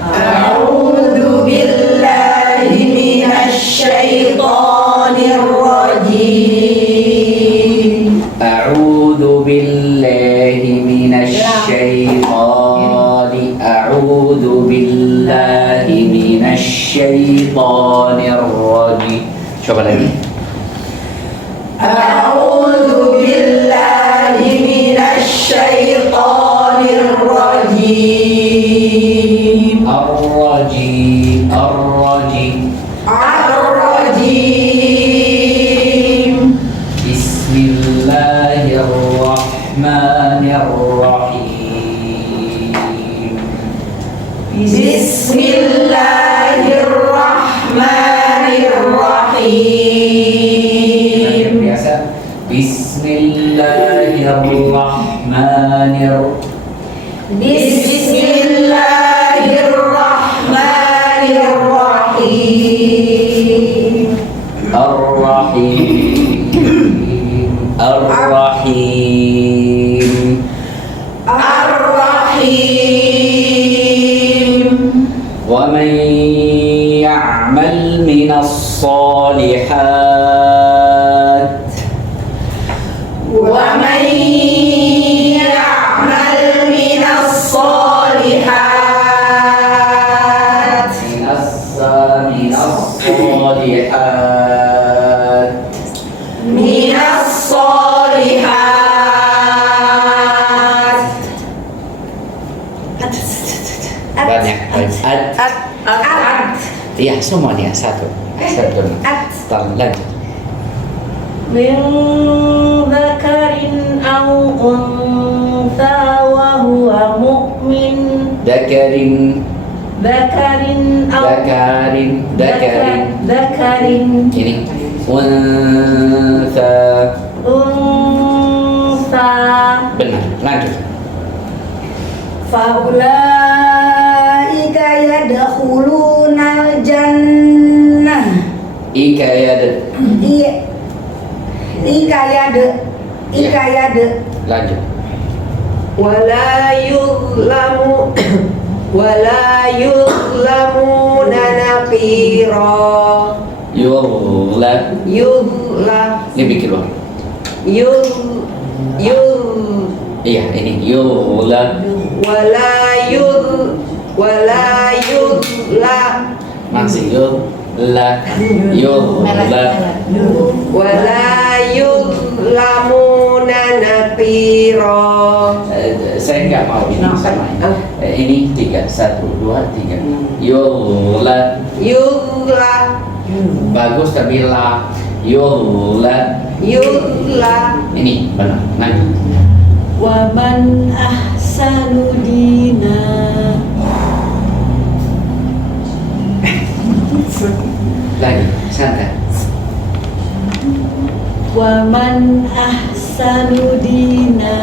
A'udzu billahi minasyaitonir rajim. A'udzu billahi minasyaitonir A'udzu billahi minasyaitonir rajim. Coba lagi. A'udzu billahi minasyaitonir rajim. Ar-rajim, ar-rajim. Ar-rajim. Bismillahirrahmanirrahim. Bismillahirrahmanirrahim. Biasa. Bismillahirrahmanirrahim. Bismillahirrahmanirrahim. Ar-rahim, ar-rahim. Ar-rahim. Wa man ya'mal minas solihat ومن يعمل من الصالحات من الصالحات banyak. Iya, semuanya satu. Lanjut. من ذكر أو أنثى وهو مؤمن Dakarin, ذكر أو dakarin. Ini unsa. أنثى Benar. Lanjut. فأولئك يدخلون الجنة Ikayad. إكايد Lanjut. ولا يظلمون نقيرا Yulla. Ini bikin loh. Iya, ini yulla. ولا يظلم Masih yulla. Yulla. ولا يظلمون نقيرا. Saya nggak mau ini sama ini 3, 1, 2, 3. Yulla. Bagus tapi la. Yulla. Ini benar. Lanjut. ومن أحسن دينا Lagi, santai. ومن أحسن دينا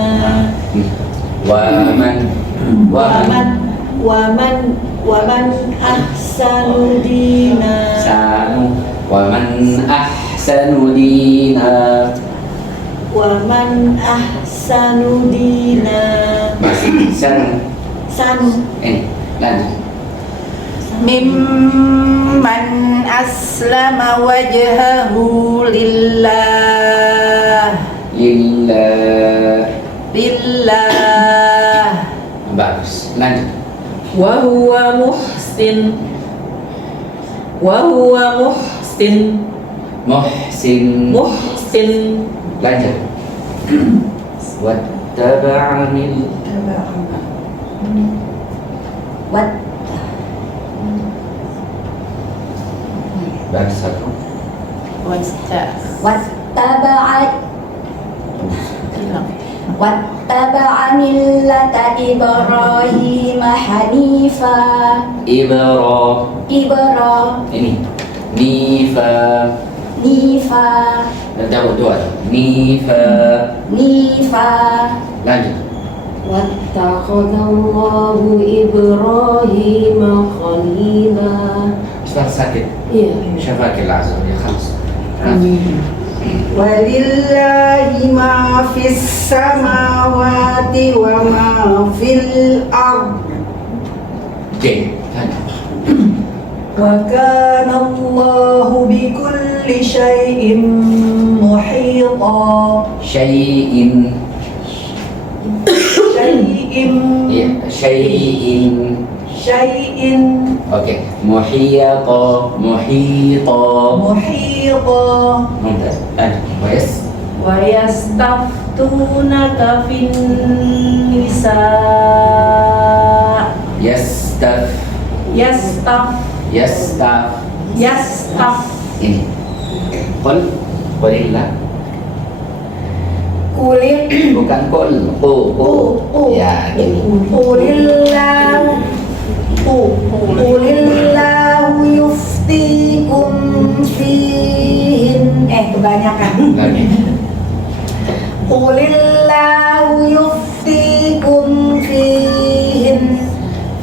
ومن أحسن دينا Waman ahsanu dina. ومن أحسن دينا Masih sanu. Ini lanjut. ممن أسلم وجهه لله Bagus. Lanjut. وهو محسن Muhsin. Lanjut. Wattaba'anil. Bagus satu. واتبع ملة إبراهيم حنيفا Ini Nifa. Jauh dua. Nifa. Lanjut. واتخذ الله إبراهيم خليلا. Ustaz sakit. Iya. Syafakil azam ya khalas. Walillahi ma fis samawati wa ma fil ard. J. وكان الله بكل شيء محيطا Syai'in. شيء Ya, syai'in. شيء Oke, muhiyata, muhita. محيطا Mumtaz. Wes. ويستفتونك في النساء Yastaf. Yastaf. Ini. Qulillah. Bukan qul. Ya, gini. قل الله يفتيكم فيهن kebanyakan Lagi. قل الله يفتيكم فيهن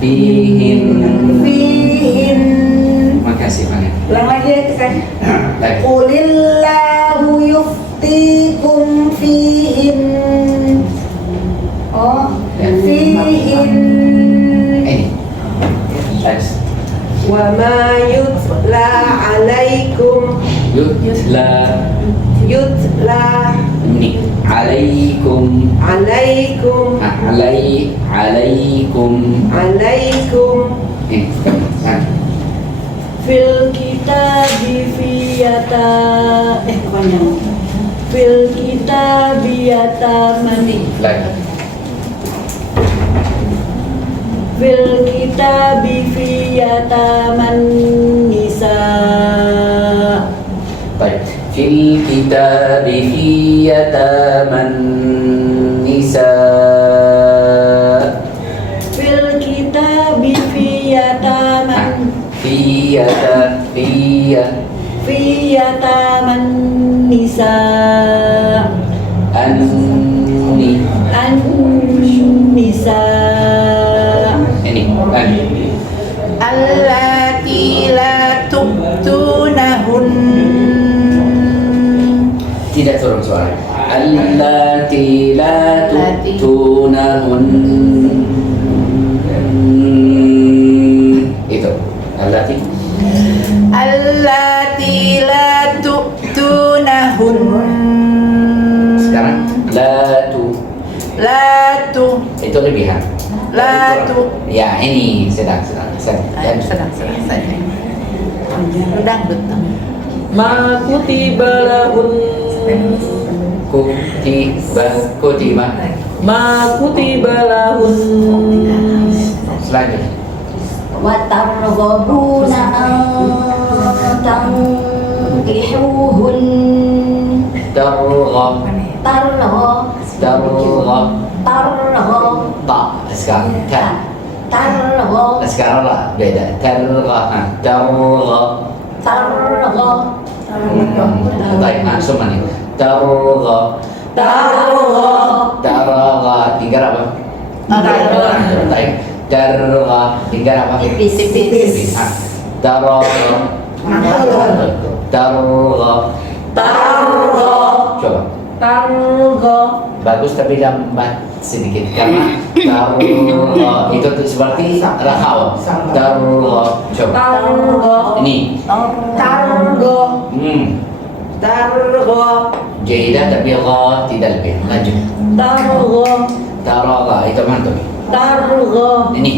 Fihin. Makasih banyak. ulang lagi ya kan Lagi. قل الله يفتيكم فيهن فيهن Ini. Lagi. وما يتلى عليكم Yutla. Ini. Alaikum. عليكم Alaikum. Ini. fil kitabi fiyata panjang fil kitabi yatamani Lagi. fil kitabi fiyataman nisa Baik. Fil kitabi fi yataman nisa. fil kitabi fiyataman fiyataman nisa Anni. an-nisa Ini. Lagi. allati la tubtunahun Tidak turun suara. Allati la tu'tunahun. Itu. Allati. allati la tubtunahun Sekarang la tu itu lebihan. la tu Ya, ini sedang. sedang saja dangdut ma kutiba lahun Kutiba. ma kutiba lahun Selanjutnya. وترغبون أن تنكحوهن Targhab. Ta. Sekarang ta. Sekarang lah beda. Targhab. Baik, langsung nih. Targhab. Tinggal apa? Baik. Tinggal apa? Tipis. Targhab. Coba. Bagus tapi lambat sedikit karena itu tuh seperti rahau. Coba. Ini. Jaidah tapi gha tidak lebih. Lanjut. Taragha itu mantap. Ini.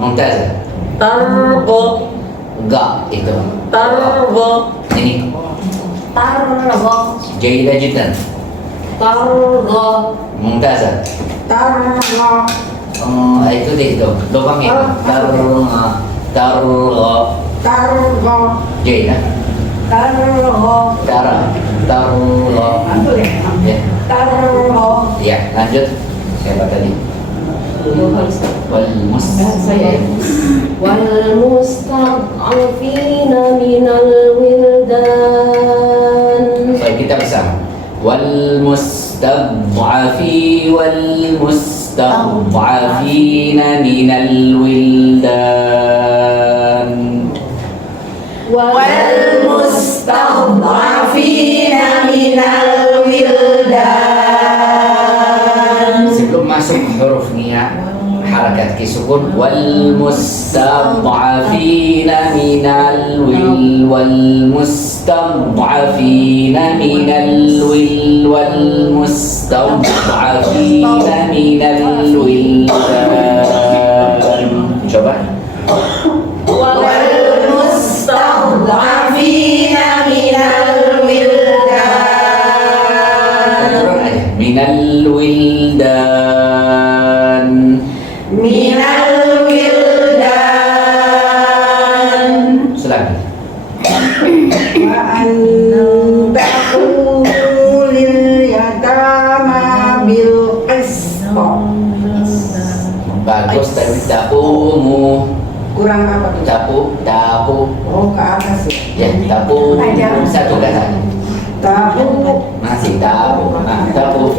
Mumtaz. Ga itu. Ini. Jaidah jiddan. Mumtaz. Itu deh itu. Lubang itu. Jaidah. Ya, lanjut. Siapa tadi? والمستضعفين من الولدان Baik, kita bersama. والمستضعفين من الولدان. والمستضعفين من الولدان Sebelum masuk huruf nia, harakat hati sukun wal mustad'afina minal wal mustad'afina minal wal mustad'afina minal coba والمستضعفين من الولدان turun aja minal wildan من الولدان selagi وأن تقوموا لليتامى بالقسط bagus tapi tapumu kurang apa tuh? tapu Oh, ke atas ya. ya tapu satu kata Tapu masih tapu nah tapu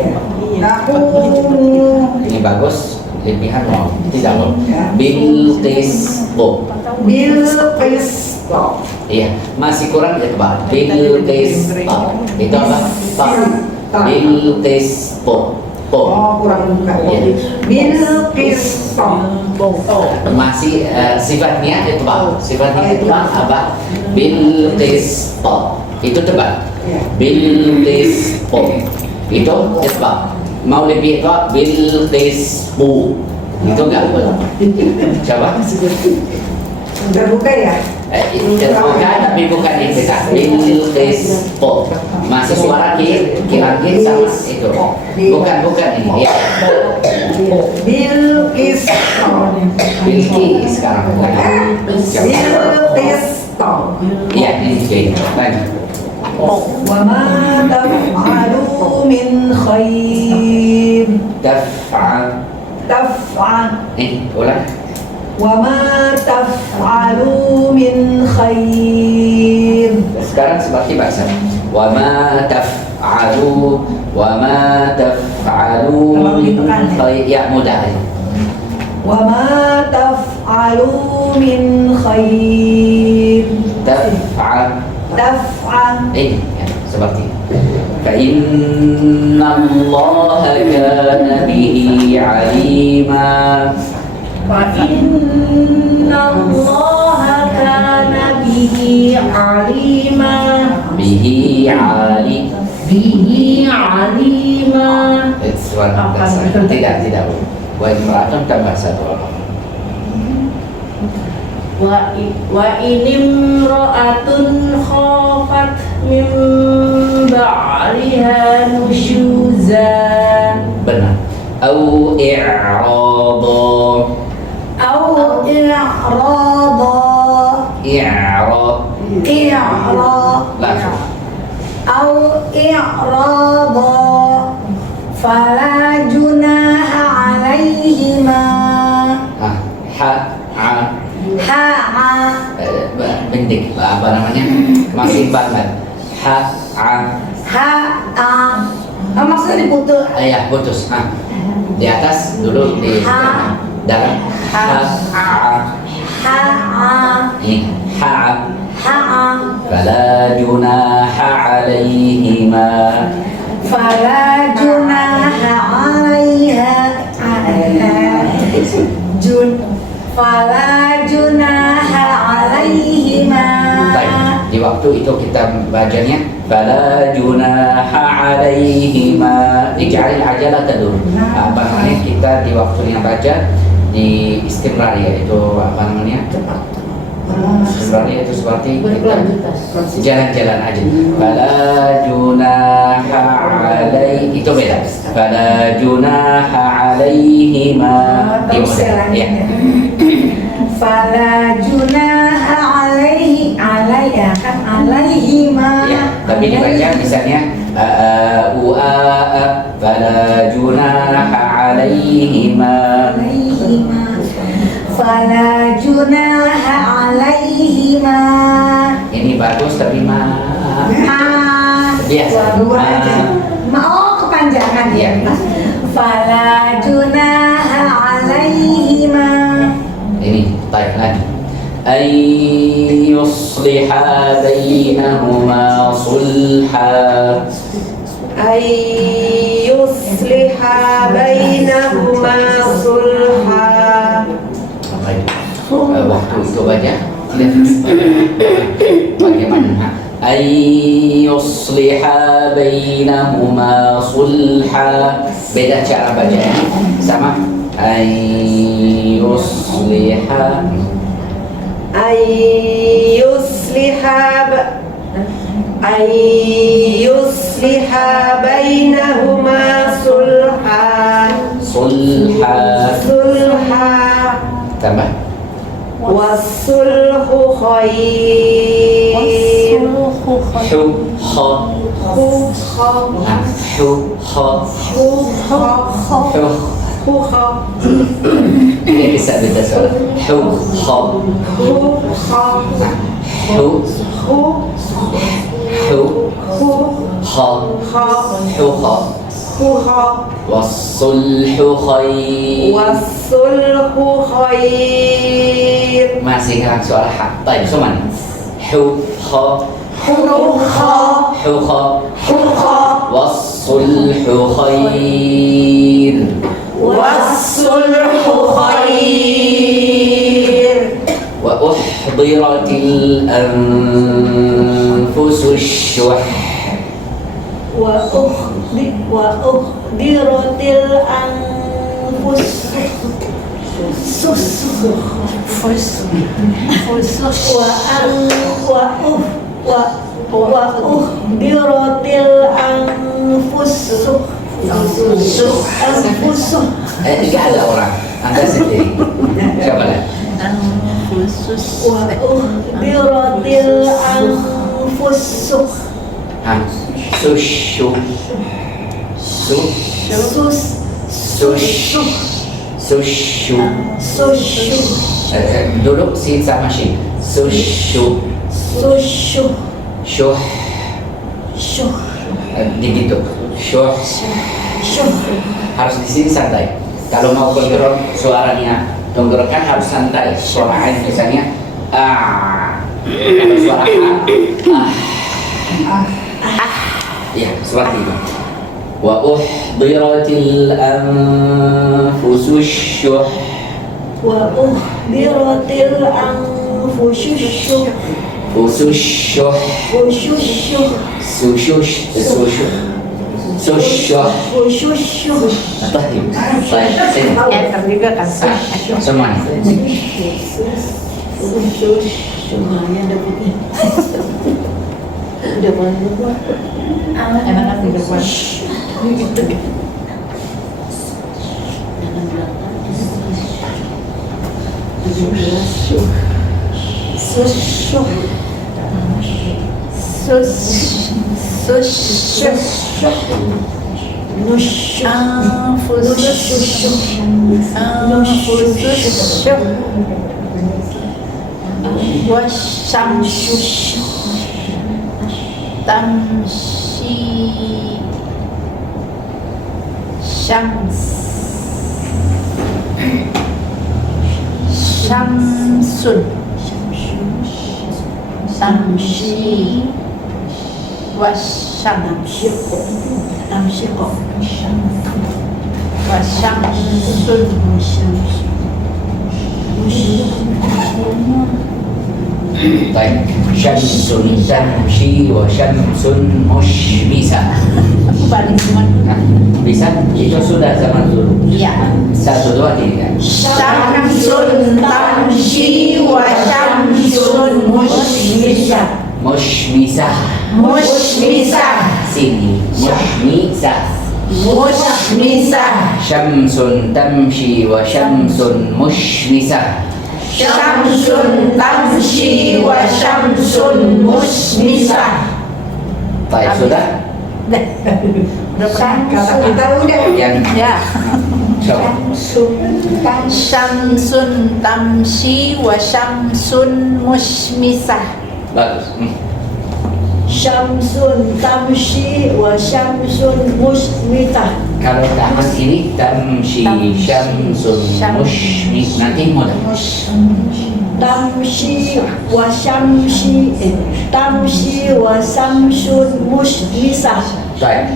ini bagus lebihan mau tidak mau bil qisṭ bil qisṭ. iya masih kurang ya Pak bil qisṭ itu apa Pak bil qisṭ Oh, kurang buka. Iya. Bil qisṭ. masih sifatnya itu Pak sifatnya itu apa bil qisṭ itu tebak Ya. bil qisṭ itu Pak mau lebih Pak bil qisṭ itu enggak coba Terbuka ya? terbuka tapi bukan itu Kak bil qisṭ masih suara kira sama itu bukan ini ya Bil qisṭ. Bilki sekarang bukan Bil qisṭ. iya ini juga lanjut وما تفعلوا من خير taf'al ulang وما تفعلوا من خير sekarang seperti bahasa wa ma taf'alu min khair ya mudah وما تفعلوا من خير taf'al تفعل ya, seperti فإن الله كان به عليما فإن الله كان به عليما به علي به عليما suara dasar tidak wa imra'atun tambah satu wa inimra'atun khafat min ba'liha nusyuzan benar au i'rada au i'rada langsung au i'rada fala junaha alaihima bendik apa namanya masih banget maksudnya diputus ya putus di atas dulu di dalam ini fala junaha alaihima fala junaha alaiha fala junaha alaihima. Di waktu itu kita bacanya fala junaha alaihima ij'alil ajalah tadur. Apa namanya kita di waktu yang baca di istimrar ya itu apa namanya? Istimrar itu seperti kita jalan-jalan aja. Fala junaha alaihi itu beda. Fala junaha alaihima ya. Fala junaha alaiha kan alaihima ya, tapi dibaca misalnya fala junaha alaihima fala junaha alaihima ini bagus tapi biasa mau kepanjangan ya fala junaha alaihima ini baik lagi ay yusliha bainahuma sulha ay yusliha bainahuma sulha waktu itu baca bagaimana ayyusliha bainahuma sulha, beda cara bacanya sama ayyusliha bainahuma sulha tambah wasulhu khair ini bisa beda suara wasulhu khair. Masih ngerang suara ha. Baik, soman. wasulhu khair. Wa uhdiratil anfusush syuh. Diratil anfus diratil anfus Tidak ada orang, Anda sendiri. Siapa lah? diratil anfus Sushu. Duduk sin sama shin. Sushu. Syuh. Digitu. Syuh. Harus di sini santai. Kalau mau kontrol suaranya tenggorokan harus santai. Suara ain misalnya kalau suara ya seperti itu. Wa uhdiratil anfusush syuh. Enter juga kan. Semuanya. Udah boleh buat. Enak juga buat. Gitu. Baik, syamsun tamshi wa syamsun mushmisa. Balik semua. Nah, bisa? Itu sudah zaman dulu. Iya. 1, 2, 3. Syamsun tamshi wa syamsun mushmisah. Sini. Mushmisah. Syamsun tamshi wa syamsun mushmisah. Syamsun tamshi wa syamsun mushmisah. Baik, sudah? Kata kita udah. Yang Ya. coba. Syamsun tamshi wa syamsun mushmisah. Bagus. Syamsun tamshi wa syamsun mushmisah. Kalau tahan ini tamshi syamsun mushmi, nanti mudah. Tamshi wa syamsun mushmisah. Baik.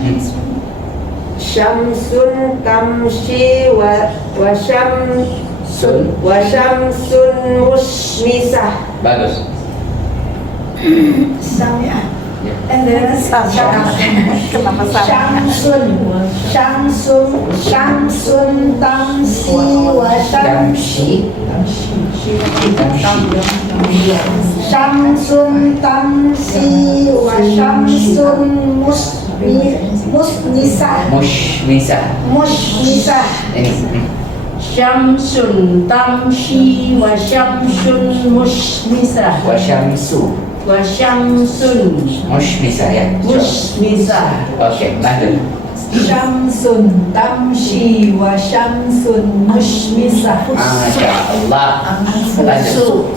Syamsun tamshi wa syamsun Sun. wa syamsun musmisah. Bagus. Sama. Ya. And then Kenapa sama? Syamsun tamsi wa Tamshi. Syamsun tamsi wa syamsun musmisah. Mushmisah. Ini. Syamsun tamshi wa syamsun musmisah Wa syamsu. wa syamsun Mushmisah ya. musmisah. Oke, lanjut. Syamsun tamshi wa syamsun musmisah. Masya Allah. Lanjut.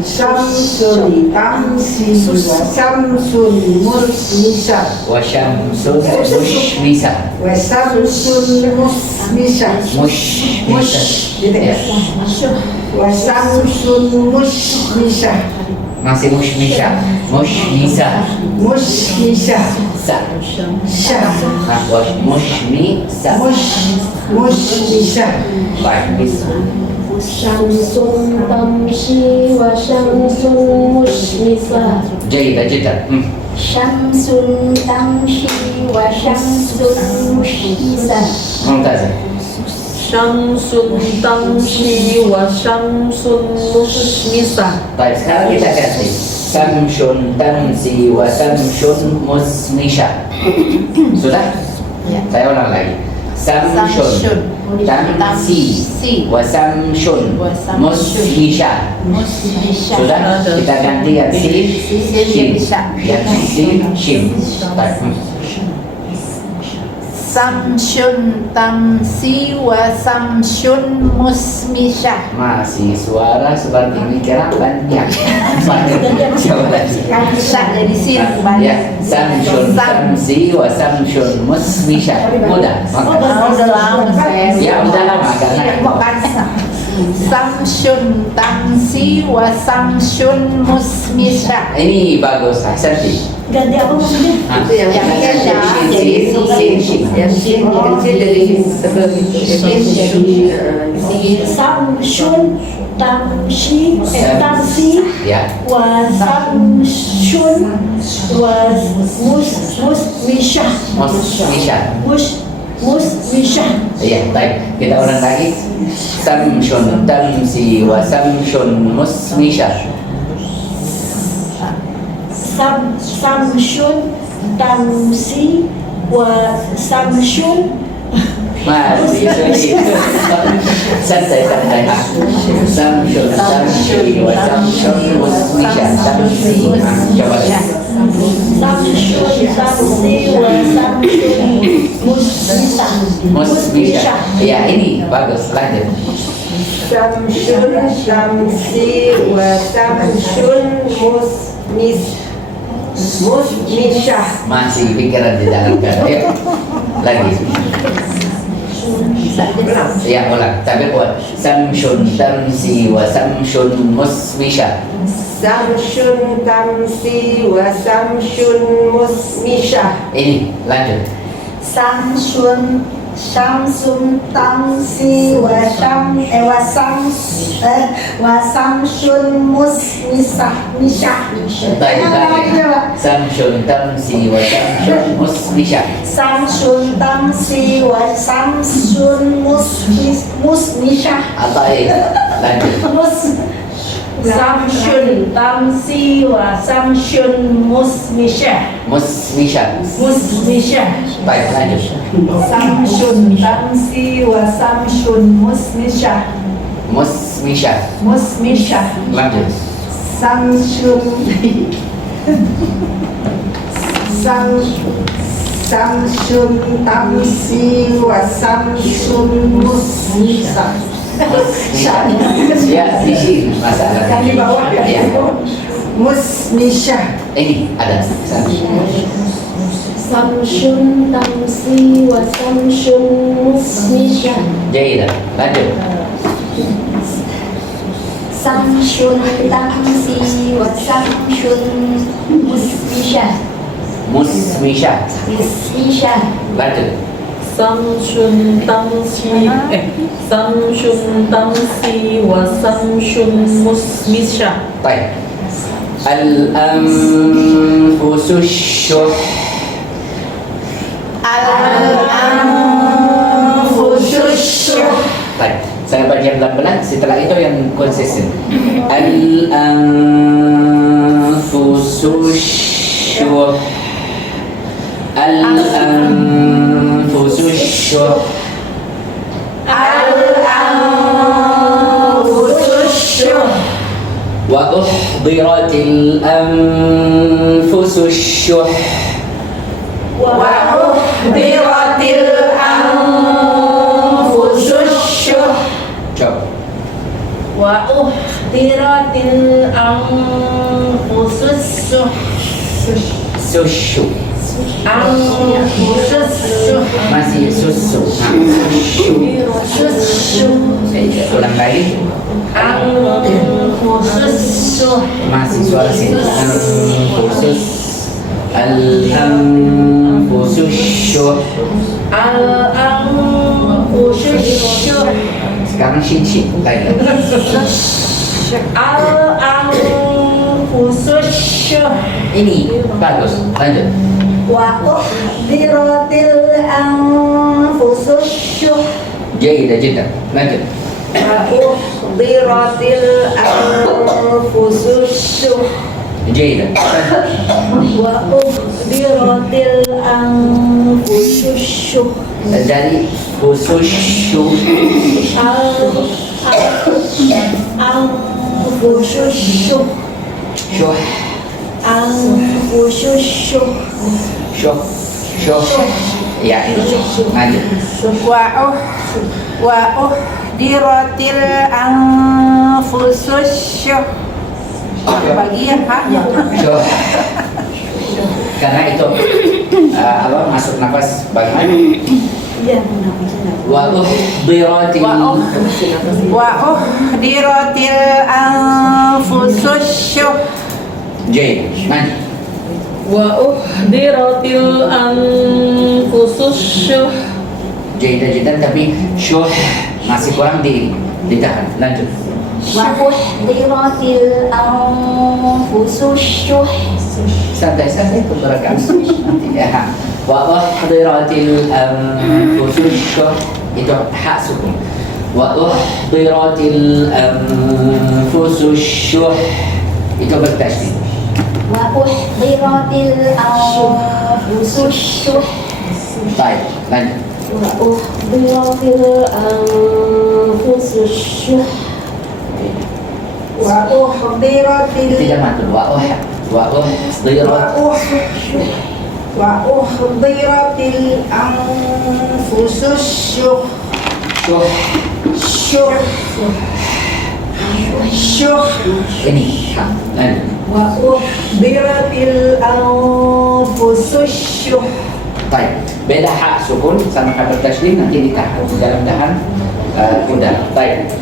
Syamsun tamsi wa syamsun musmisah. Wa syamsun mushmisah. Wa syamsun musmisah. Mushmisah. Gitu ya. Ya. Wa syamsun musmisah. Masih mushmisah. Mushmisah. Musmisah. Sa. Syah. Nah, mushmisah. Musmisah. Baik, bisa. Syamsun tamshi wa syamsun musmisah. Jaidah, jaidah. Syamsun tamshi wa syamsun musmisah. Mumtaz. Syamsun tamshi wa syamsun musmisah. Baik, sekarang kita ganti. Samsun tamsi wa samsun musmisah. Sudah? Ya. Saya ulang lagi. Samsun tamsi wa samsun musmisah. Sudah? Kita ganti yang si shin. Yang si shin. Baik. Samsun tamsi wa samsun musmisah. Masih suara seperti ini kira banyak. Coba lagi. Kan bisa dari sini Ya, banyak. samsun tamsi wa samsun musmisah. Mudah. Udah lama saya. Ya udah lama karena Samsun tamsi wa samsun musmisah. ini bagus. Ahsanti. ganti apa maksudnya? Nah, Itu yang sin dari sebelum itu. Samsun tamsi tamsi ya. wa samsun wa musmisah. Musmisah. Musmisah. Iya, baik. Kita ulang lagi. Samsun tamsi wa samsun musmisah. Samsun tamsi wa samsun Masih sulit. Santai. Samsun tamsi wa samsun musmisah. Tamsi. Coba. Samsun tamsi wa samsun musmisah. Ya, ini bagus. Lanjut. Syamsun tamsi wa samsun musmisah. Masih pikiran di dalam kan. Ayo. Lagi. Ya, ulang. Tapi buat samsun tamsi wa samsun musmisah. Samsun tamsi wa samsun musmisah. Ini lanjut. Samsun tamsi wa samsun musmisah. Baik. Samsun tamsi wa samsun musmisah. Samsun tamsi wa samsun musmisah. Baik. Lanjut. Samsun tamsi wa samsun musmisah. Musmisah. Baik, lanjut. Samsun tamsi wa samsun musmisah. Lanjut. Samsun tamsi wa samsun musmisah. Ya, di sini masalah. Yang di bawah ya. Ya. Musmisah. Ini ada. Samsun tamsi wa samsun musmisah. Jaidah. Lanjut. Samsun tamsi wa samsun musmisah. Musmisah. Musmisah. Lanjut. samsun tamsi wa samsun musmisha. طيب الأنفس الشح طيب saya baca pelan-pelan, setelah itu yang konsisten. Al-anfusus syuh, al-anfusus syuh, wa uhdiratil anfusus syuh, coba Wa uhdiratil anfusus sushu, masih susu, ulang lagi, masih suara sini, anfusus, al-anfusus syuh. Sekarang shin lagi. Ini bagus. Lanjut. Wa uhdiratil anfusus syuh. Jaidah jiddah. Lanjut. Jaidah. Wa uhdiratil anfusus syuh. Dari khusus syuh. Anfusus syuh. Syuh. Anfusus syuh. Syuh. Syuh. Ya ini. Lanjut. Wa uhdiratil anfusus syuh. Bagian haknya. Syuh. Karena itu apa masuk nafas bagaimana? Iya, nafasnya. Wa uhdiratil anfusus syuh. Jaidah. Lanjut. Wa uhdiratil anfusus syuh. Jaidah jiddah tapi syuh masih kurang ditahan. Lanjut. Wa uhdiratil anfusus syuh. Santai-santai itu berekam. Ya. Wa uhdiratil anfusus syuh itu hak sukun. Wa uhdiratil anfusus syuh itu bertasydid. Wa uhdiratil anfusus syuh. Baik, lanjut. Wa uhdiratil anfusus syuh. Wa uhdiratil Tidak mantul. Wa uhdiratil anfusus syuh. syuh. Ini hak. Lanjut. Wa uhdiratil anfusus syuh. Baik, beda hak sukun sama hak bertasydid nanti ditahan dalam tahan udara. Baik.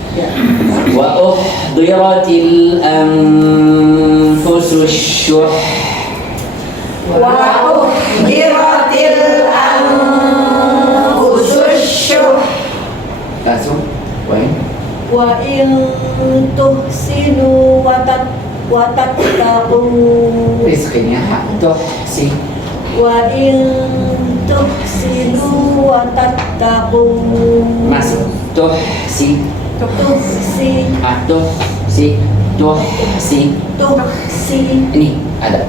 Wa uhdiratil anfusus syuh. Wa uhdiratil anfusus syuh. Langsung. Wain. wa in tuhsinu wa tattaqu Rizkinya hak tuh si. wa in tuhsinu wa tattaqu Masuk tuh si. tuhsi Tuh si. Tuh si. Ini ada.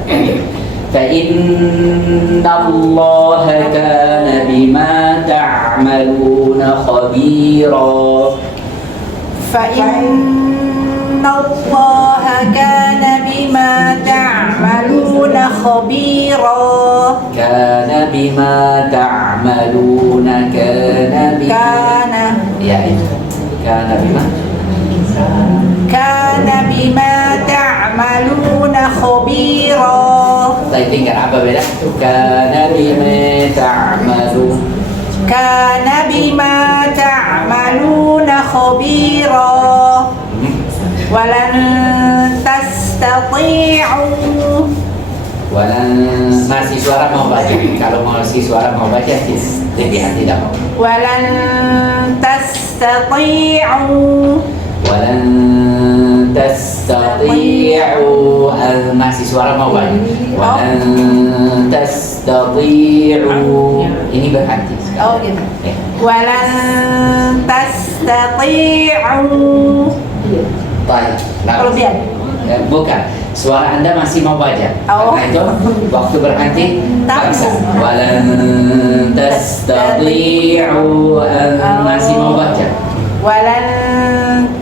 فإن الله كان بما تعملون خبيرا فإن الله كان بما تعملون خبيرا كان بما تعملون كان يا itu كان بما تعملون خبيرا Tadi tinggal apa beda? Kana bima ta'malu. Kana bima ta'maluna khabira Walan tastati'u Walan masih suara mau baca. Kalau masih suara mau baca lebih tidak mau. Walan tastati'u. Walan tastati'u masih suara mau baca. Walan tastati'u ini berhenti. Oh gitu. Ya. Walan tastati'u. Baik. Kelebihan. Bukan. Suara Anda masih mau baca. Oh. Karena itu waktu berhenti tak bisa. Walan tastati'u masih mau baca. Walan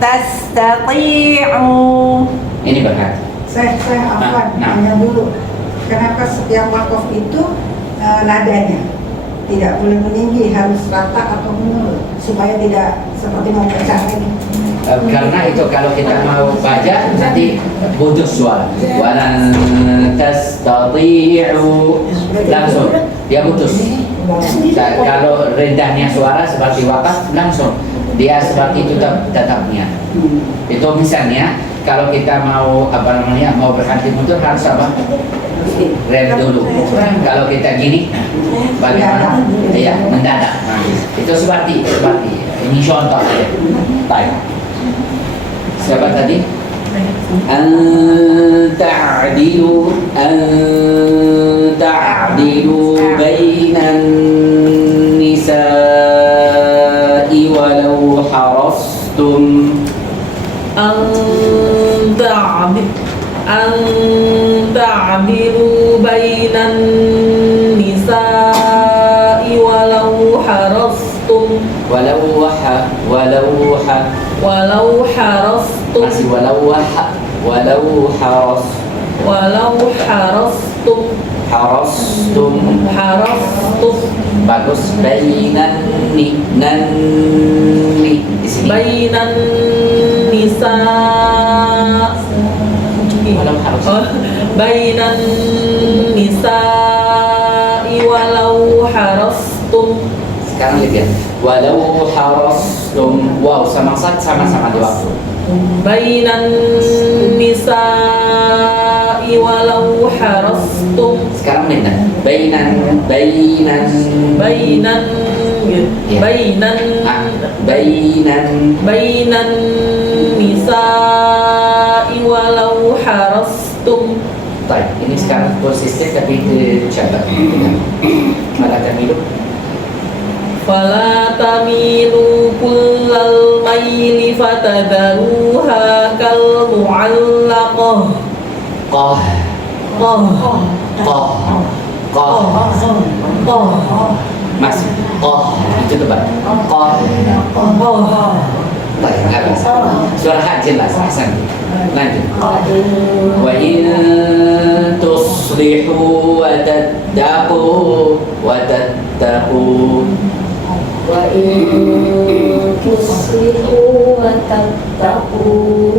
tastati'u. Ini berhenti. Saya afwan, Nah. tanya dulu. Kenapa setiap wakaf itu nadanya tidak boleh meninggi, harus rata atau menurun supaya tidak seperti mau baca lagi? Karena itu kalau kita mau baca nanti putus suara. Walan tastati'u langsung dia putus. Kalau rendahnya suara seperti wakaf langsung dia seperti itu tetapnya. Itu misalnya kalau kita mau mau berhenti mundur harus apa? Rem dulu. Kalau kita gini bagaimana? Ya mendadak. Nah, itu seperti ini contoh aja. Baik. Siapa tadi? Ta'dilu bainan nisa'i walau harastum. تعدلوا بين النساء ولو حرصتم Walau حرصتم masih walau harastum bagus bainan ni di sini بين النساء walau harus بين النساء ولو حرصتم. sekarang lihat walau harastum wow sama-sama di waktu بين النساء ولو حرصتم. sekarang lihat bainan Ya. بين النساء ولو حرصتم. Baik, ini sekarang konsisten tapi dicoba. Malah kami فلا تميلوا كل الميل فتذروها كالمعلقة. qah masih itu tebal baik nggak bisa suara hak jelas Hasan lanjut wa in tuslihu wa tattaqu وإن تصلحوا وتتقوا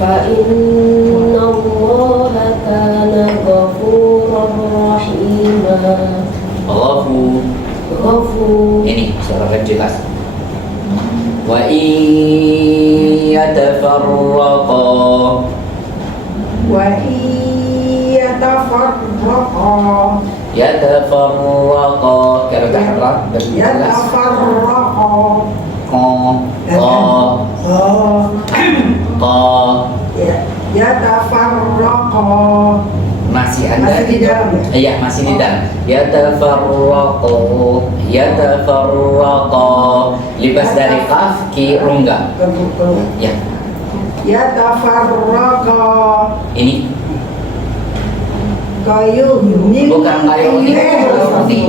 فإن الله كان غفورا رحيما. غفور ini suara hak jelas wa in yatafarraqa Wa yatafarraqa kalau taharrak jelas yatafarraqa yatafarraqa masih ada Masih di dalam ya? Iya, masih di dalam. Yatafarraqu libas dari qaf ki rungga. Ya, Yatafarraqa ini Kayuhnil bukan kayu ini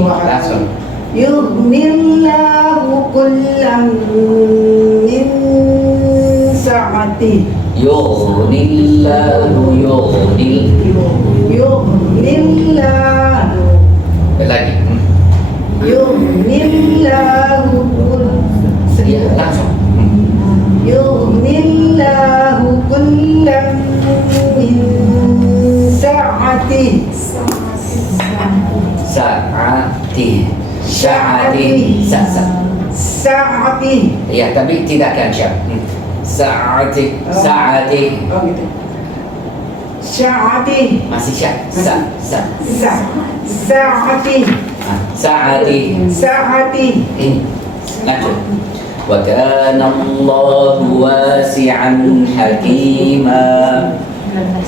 langsung. Yughnillahu kullam min sa'ati Yughnillahu Yughnillahu lagi. Yughnillahu Ya, langsung. Yughnillahu kullam min sa'ati Sa'ati Ya, tapi tidak kan syab. Saati. Oh gitu. Sa'ati. Masih syak. Sa'ati. Sa'ati. Sa'ati. Ini. Lanjut. Wa kana Allahu wasi'an hakima.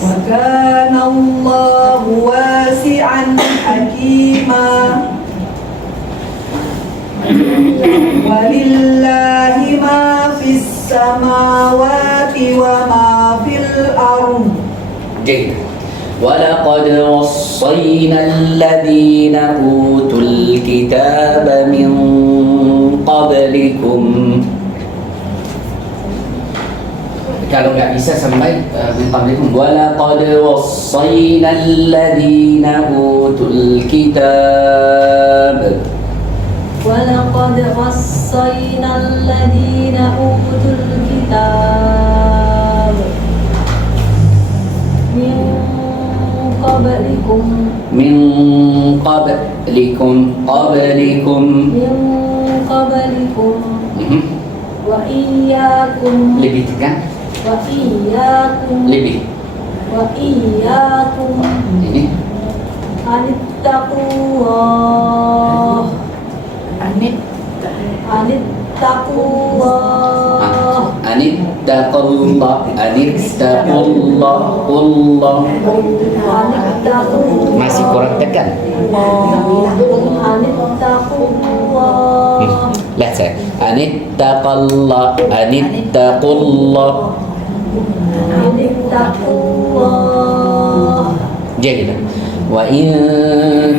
Wa kana Allahu wasi'an hakima. Walillahi ma fis samawati wa ma fil ardh. جيد. ولقد وصينا الذين أوتوا الكتاب من قبلكم. Kalau nggak bisa sampai min qablikum. Walaqad wassayna alladhina utul kitab. ولقد وصينا الذين أوتوا الكتاب من قبلكم Min qablikum. Mhm. وإياكم Lebih tekan. Lebih. وإياكم Ini. أن اتقوا الله أن اتقوا الله Anittaqullah. Allah. أن اتقوا Masih kurang tekan. أن اتقوا الله Lihat saya. Anittaqullah. أن اتقوا الله جيد. وإن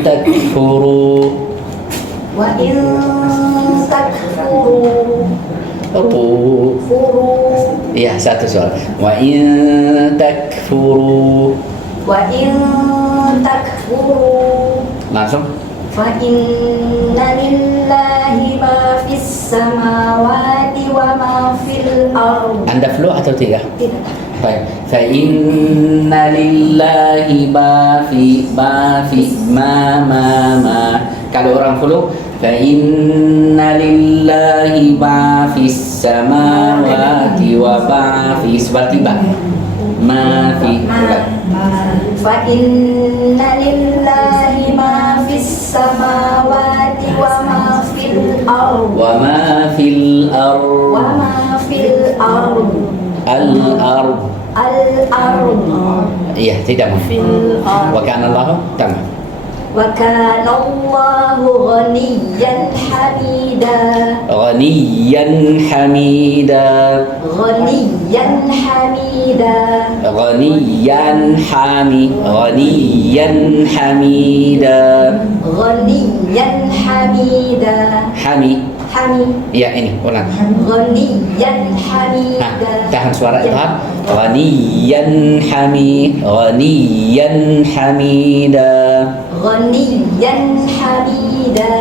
تكفروا وإن تكفروا Ya, satu soal. وإن تكفروا وإن تكفروا langsung. فإن لله ما في السماوات وما في الأرض. Anda flu atau tidak? Tidak. Baik. فإن لله ما kalau orang flu فإن لله ما في السماوات وما في seperti ما في فإن لله ما في السماوات وما في الأرض وما في الأرض الأرض Iya, tidak mau. Wa kana Allah tamam. وكان الله غنيا حميدا غنيا حميدا غنيا حميدا غنيا حميدا غنيا حميدا حمي حميد Ya ini ulang. غنيا Nah, حميدا tahan suara tahan. Ghaniyan hamida. غنيا حميدا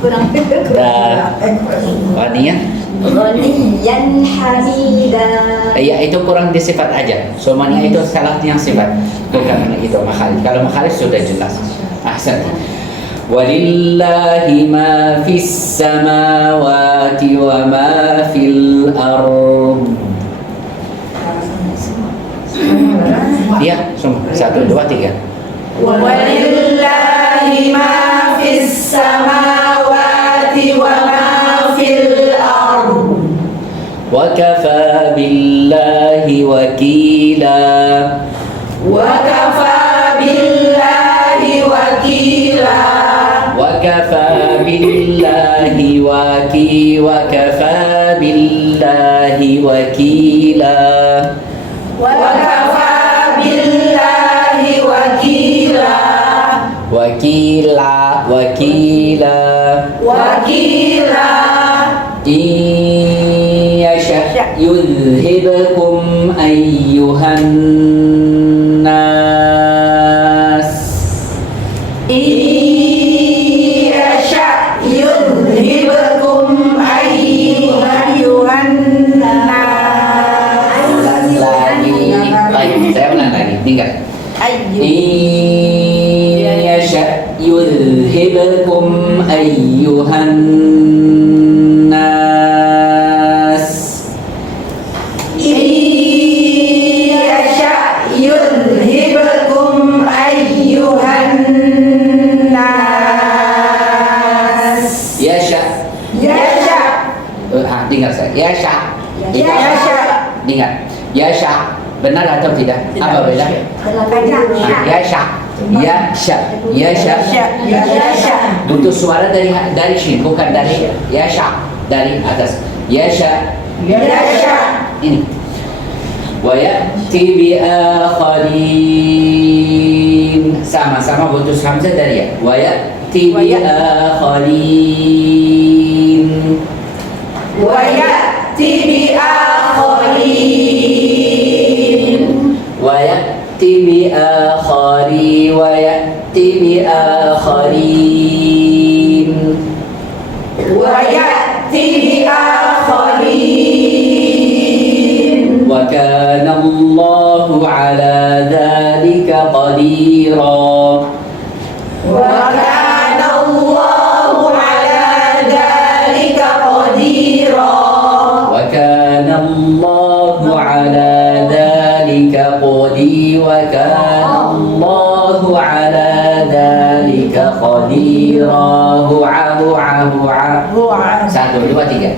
kurang Ghaniyan. غنيا حميدا Ya itu kurang di sifat aja. Semuanya itu salah yang sifat. Bukan itu makhalif. Kalau makhalif sudah jelas. Ahsan. Walillahi ma fis samawati wa ma fil ard. Ya, semua. 1, 2, 3. Walillahi ma fis samawati wa ma fil ardh. Wa kafa billahi wakila. Wa kafa billahi wakila. Wa kafa billahi wa kafa billahi wakila. Wa kafa billahi wakila. Wakila. In yasha yudhibkum ayyuhan nas. Yasha yudhibkum ayyuhan nas. Lagi. Baik, saya ulang lagi. Tinggal. In yasha yudhibkum ayyuhan nas. dengar saya. Yasha. Yasha. Dengar. Yasha. Benar atau tidak? Apa beda? Yasha. Yasha. Yasha. Yasha. Butuh suara dari shin, bukan dari yasha, dari atas. Yasha. Yasha. Ini. Wa ya'ti bi akharin. Sama-sama butuh hamzah dari ya. Wa ya'ti bi akharin. Wa ya'ti bi akharin. Wa ya'ti bi akhari wa ya'ti bi akharin. Wa ya'ti bi akharin. Wa kana Allahu ala dzalika qadira. Wa kana Allahu ala dzalika qadira. Wa kana Allahu ala dzalika qadira. Wa kana Allahu ala dzalika qadira. Hu'a. 1, 2, 3.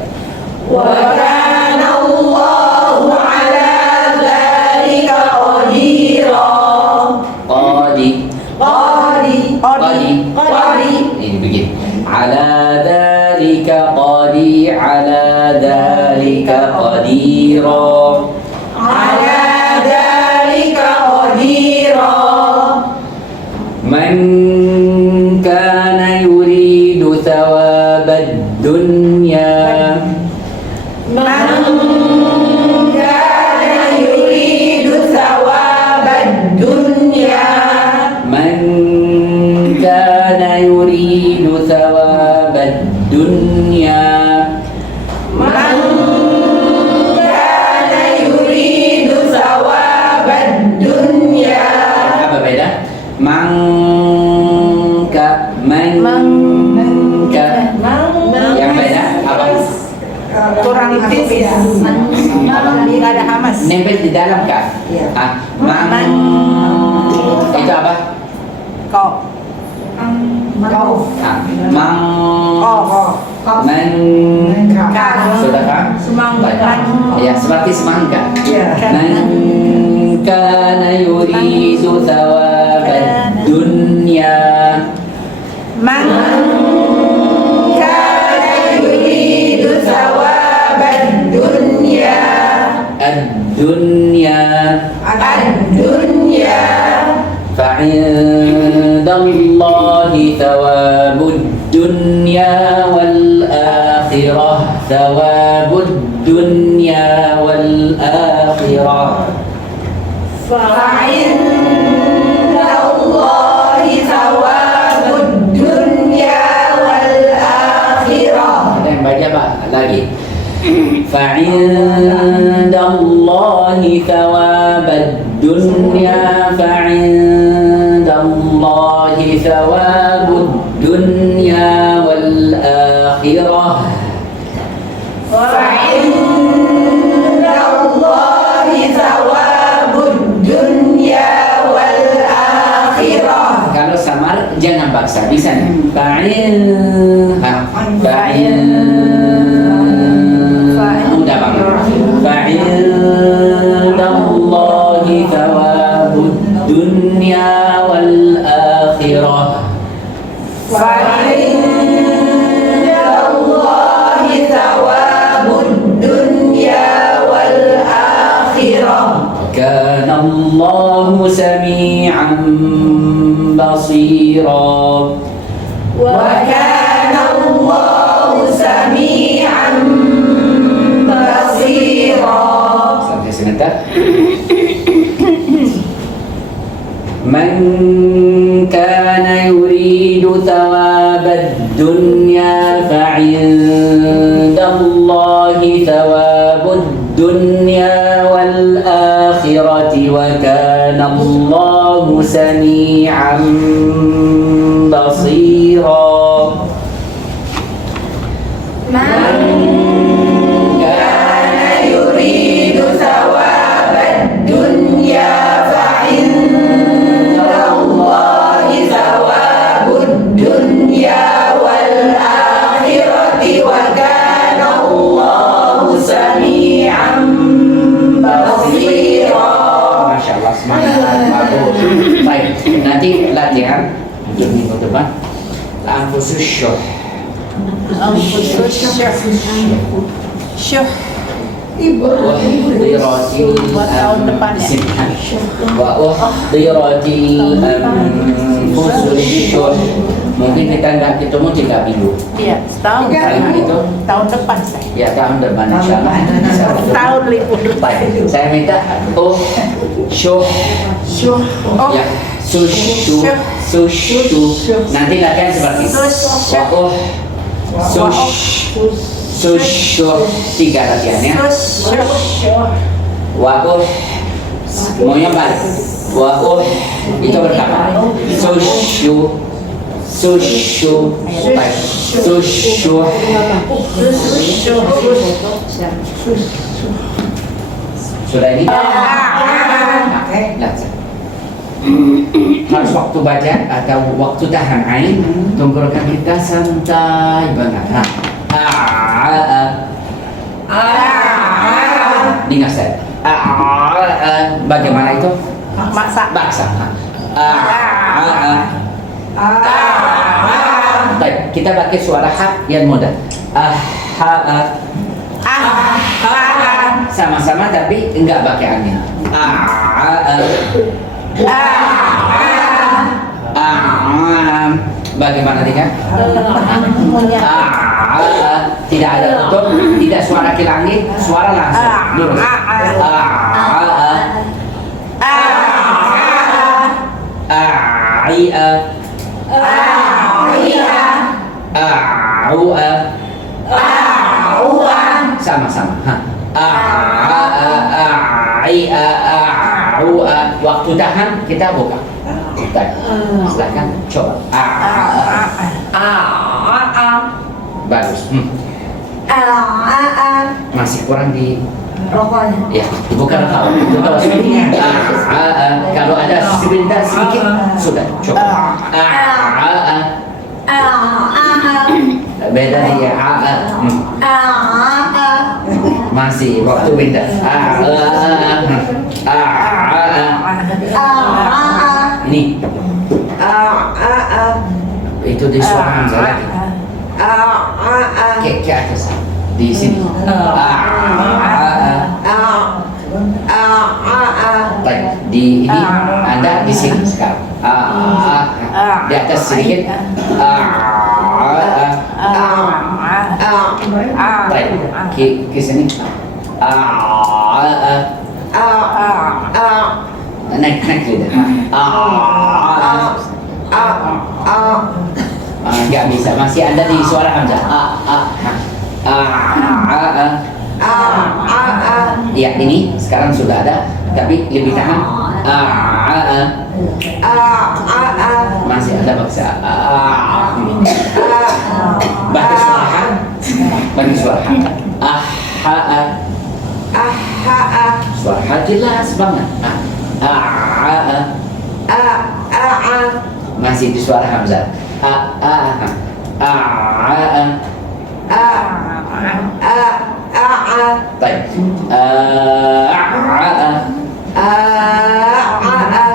Wa kana Allahu ala dzalika qadira. Qadi. Ini begini. Ala dzalika qadi, ala dzalika qadira. Ala dzalika qadira. Man kana yuridu thawabad dunya. Man kana yuridu thawabad dunya. Man kana yuridu thawabad dunya. Man kana yuridu thawabad dunya. Apa beda? Mangka. Yang beda apa? Kurang tipis. Nggak ada hamas. Nempel di dalam kah? Iya. Itu apa? Kau. Kau. Sudah kan? Semangka. Ya, seperti semangka. Iya. Man kana yuridu thawabad dunya. Man kana yuridu thawabad dunya. Ad-dunya. Ad-dunya. فعند الله ثواب الدنيا والآخرة. ثواب الدنيا والآخرة. فعند الله ثواب الدنيا والآخرة. Ada yang baca Pak lagi. فعند الله ثواب الدنيا. فعند الله ثواب الدنيا والآخرة. فعند الله ثواب الدنيا والآخرة. Kalau samar jangan paksa, bisa nih. Mudah banget. Fa'indallahi thawabud dunya wal akhirah. فعند الله ثواب الدنيا والآخرة. Kana Allahu sami'an basira. وكان الله سميعا بصيرا. Sampai sebentar. Man kana yuridu thawabad dunya fa'indallahi thawabud dunya wal akhirati wa kana Allahu sami'an basira. من كان يريد ثواب الدنيا فعند الله ثواب الدنيا والآخرة وكان الله khusus syuh. Syuh. Uhdiratil Buat tahun depan ya. wa uhdiratil anfusul syuh. Mungkin kita nggak ketemu 3 minggu. Iya, setahun. Kalimat itu Tahun depan saya. ya tahun depan insyaallah. Tahun libur. Baik, saya minta syuh ya sushu. Nanti latihan seperti itu. Sushu 3 latihannya. Maunya balik. Itu pertama. Baik. Sudah ini? Oke, harus waktu baca atau waktu tahan ain, tenggorokan kita santai banget. Dengar saya. Bagaimana itu? Masak. Baksa. Baik, kita pakai suara ha yang mudah. Sama-sama tapi enggak pakai angin. Bagaimana tidak? Tidak ada tutup, tidak suara ke langit, suara langsung. Lurus. Sama-sama. Waktu tahan kita buka. Silakan coba. Bagus. Masih kurang di Rokoknya. ya bukan hal itu kalau ada sebentar sedikit sudah coba beda dia masih waktu beda ini itu di suara Hamzah lagi ke atas di sini baik di ini Anda di sini sekarang di atas sedikit baik ke sini naik gitu nggak bisa masih Anda di suara Hamzah ya ini sekarang sudah ada tapi lebih tahan masih ada baksa bagi suara ha bagi suara ha suara ha jelas banget masih di suara Hamzah baik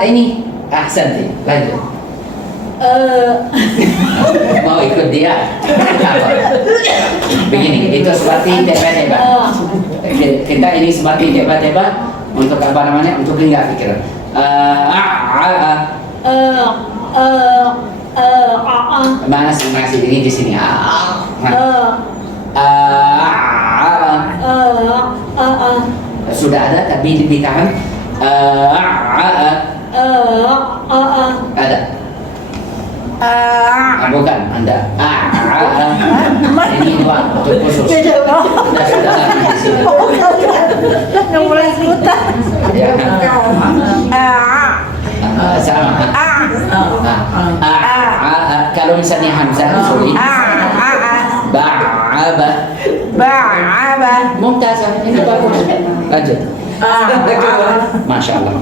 ini ahsanti lanjut mau ikut dia apa? Begini itu seperti teba-teba kita ini seperti teba-teba untuk apa namanya untuk enggak pikiran masih ini di sini sudah ada tapi lebih tahan ada bukan Anda ini waktu khusus sudah di sini Nggak mulai ikutan. ya sama kalau misalnya Hamzah sulit ba'aba mumtazah ini bagus lanjut Masya Allah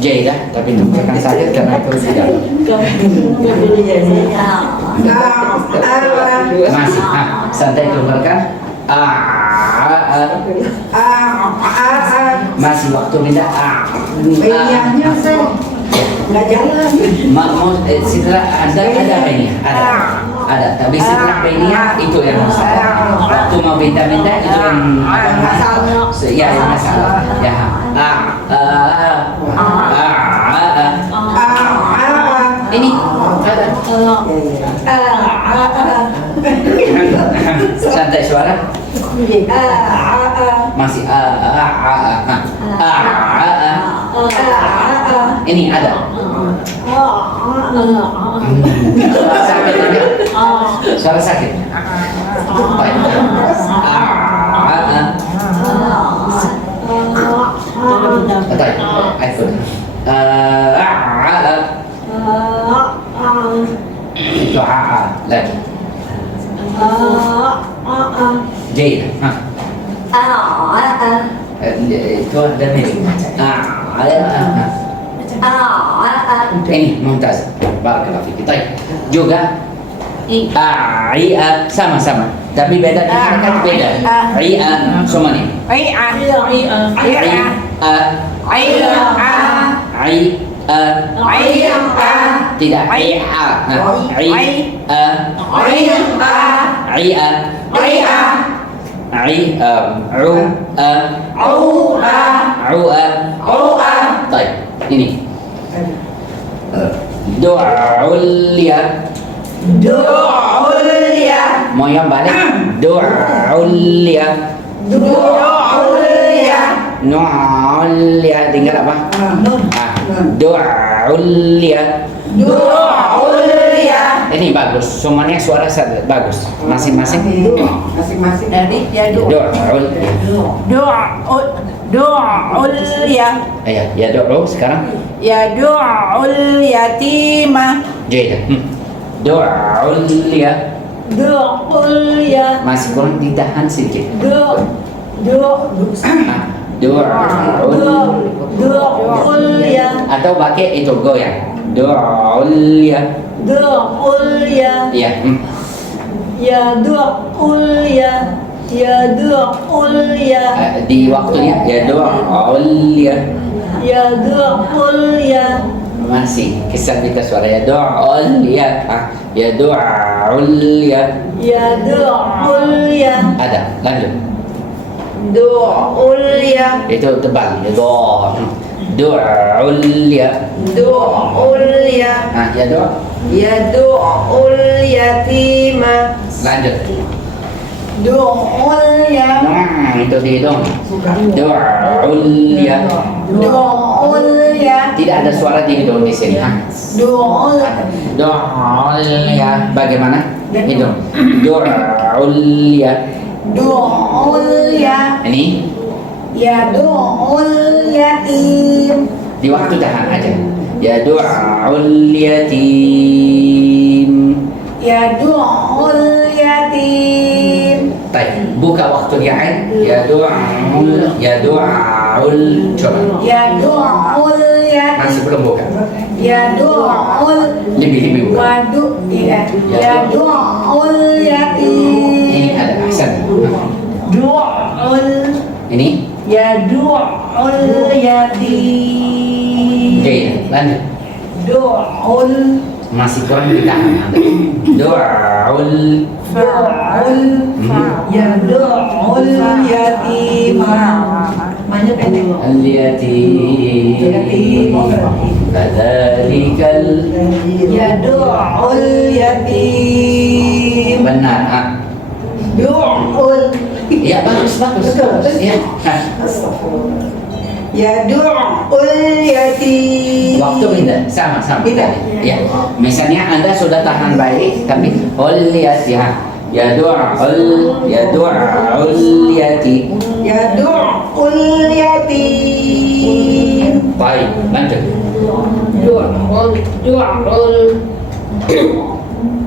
jaidah tapi bukan sakit karena itu tidak masih santai keluarkan masih waktu pindah Bayangnya saya Nggak jalan. Mau setelah ada ini ada tapi setelah ini itu yang masalah. Waktu mau benda-benda itu yang Masalah. ya yang masalah ya ini santai suara masih ini ada sakit juga suara sakit baik baik ayo itu lagi جيد itu ada milik ini mumtaz barakallahu fiki baik juga sama-sama tapi beda harakat beda semua nih tidak طيب ini du'ul ya mau yang balik du'ul ya nu'ul ya tinggal apa du'ul ya ini bagus semuanya suara bagus masing-masing Masing-masing. Dari ya du'ul ya du'u sekarang Yad'ul yatima jeda du'ul ya masih kurang ditahan sedikit du'ul atau pakai itu goyang du'ul ya ya di waktunya ya du'ul ya masih kesan kita suara ya du'ul ya ya du'ul ya ada lanjut itu tebal ya du'ul ya ya Yad'ul yatima lanjut Du'ul ya itu di hidung du'ul ya tidak ada suara di hidung di sini Du'ul du'ul ya bagaimana hidung du'ul ya ini Yad'ul yatim di waktu tahan aja ya du'ul yatim Yad'ul yatim baik buka waktu ya du'ul coba Yad'ul yatim masih belum buka Yad'ul lebih buka Yad'ul yatim ini ada aksen Du'ul ini Yad'ul yatim Jaya lanjut Du'ul masih kurang ditahan du'ul Yad'ul yatim Mana pendek al-yatim kadzalikal Yad'ul yatim benar Du'ul ya bagus ya Yad'ul yatim. waktu beda sama Beda. ya misalnya Anda sudah tahan baik tapi lihat ya du'ul yatim Yad'ul yatim. baik lanjut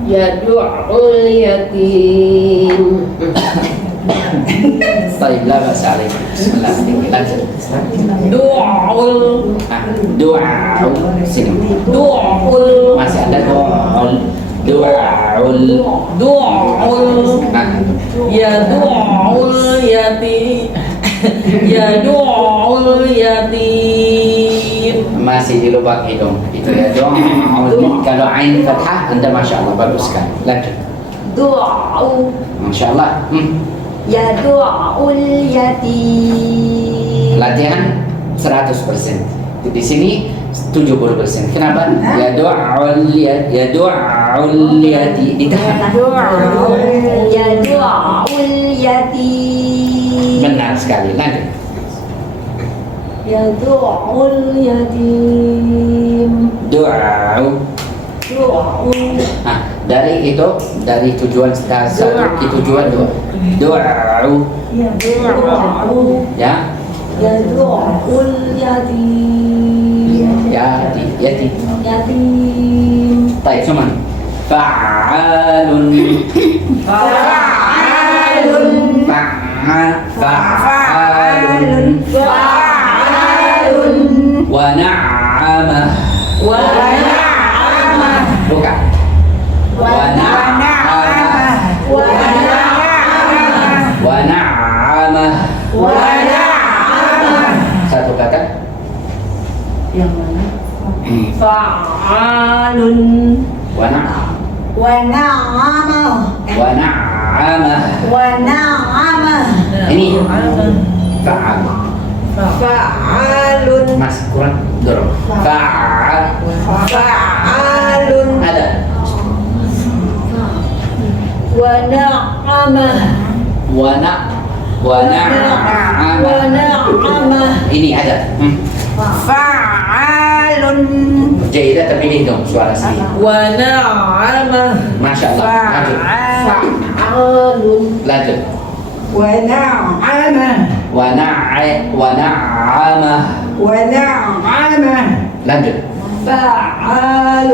Yad'ul yatim baik la ba'sa alaik bismillah lanjut Du'ul du'a sini Du'ul masih ada du'ul Du'ul Yad'ul yatim Yad'ul yatim masih di lubang hidung. Itu ya doa. Kalau ain fathah, Anda masya Allah bagus sekali. Lanjut. du'u Masya Allah. yadu'ul yatim. Latihan 100%. Di sini 70%. Kenapa? Yadu'ul yati. Ditahan. Yadu'ul yatim. Benar sekali. Lanjut. Yadu'ul yatim. Doa. Du'u Dari tujuan satu ke tujuan dua. Doa. Yadu'u Ya. Yadu'ul yatim. Yati. Yatim. Baik, semua. Fa'alun. Fa'alun. Fa'alun. Fa'alun. Wa na'amah. Wa na'amah. Bukan. Wa na'amah. Wa na'amah. Wa na'amah. Wa na'amah. Satu kata. Yang mana? Fa'alun. Wa na'amah. Wa na'amah. Wa na'amah. Wa na'amah. Ini fa'al. Fa'alun. Mas kurang dorong. Fa'al. Fa'alun. Ada. Wa na'amah. Wa na'amah. Wa na'amah. Ini ada. Fa'alun Jaidah tapi dihitung suara sini. wa na'amah. Masya Allah. Lanjut. Fa'alun. Lanjut. ونعمة Wa na'amah. ونعمة Lanjut. فعال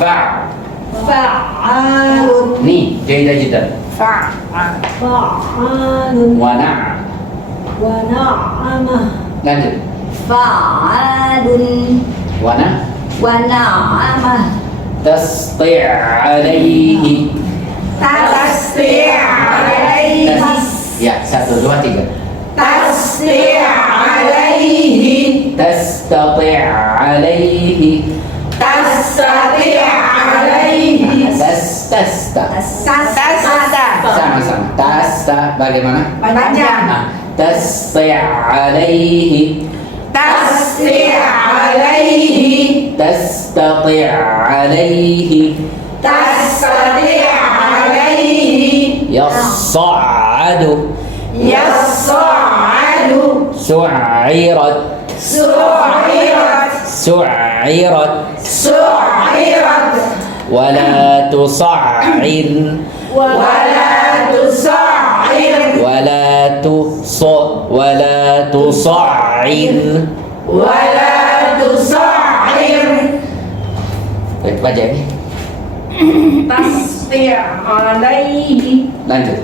فعال Nih, Jaidah jeda. Fa'alun. Wa na'. Wa na'amah. Lanjut. Fa'alun. Wa na'. Wa na'amah. Tasti' alaihi. Tasbi' alaihi. Ya, 1, 2, 3. Tasbi' alaihi. Tastati' alaihi. Tastati' alaihi. Sama-sama. Tasta bagaimana? Panjang. Tasti' alaihi. Tasbi' alaihi. Tastati' alaihi. Tastati' alaihi. Yas'adu. Yas'adu. Su'irat. Su'irat. Su'irat. Su'irat. ولا تصعر ولا تصعر. ولا تصعر ولا تصعر. Baik, baca ini. Tasbi' alaihi. Lanjut.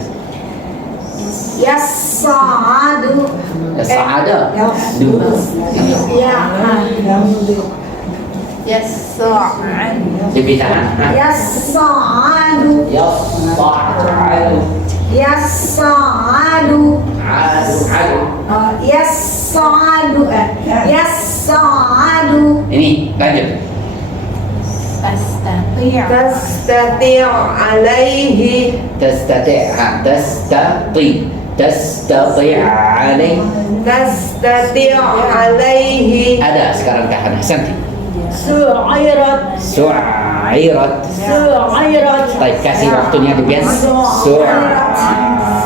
Yas'adu. Sa'ada. Ya. Ya. Lebih tahan. Yas'adu. Yas'adu. Yas'adu. Adu. Yas'adu. Yas'adu. Ini lanjut. Tastati' alaihi. Tastati' Tastati' alaihi. Tastati' alaihi. Ada sekarang tahan. Santi. Su'irat. Su'irat. Su'irat. Baik, kasih waktunya lebih. Su'irat.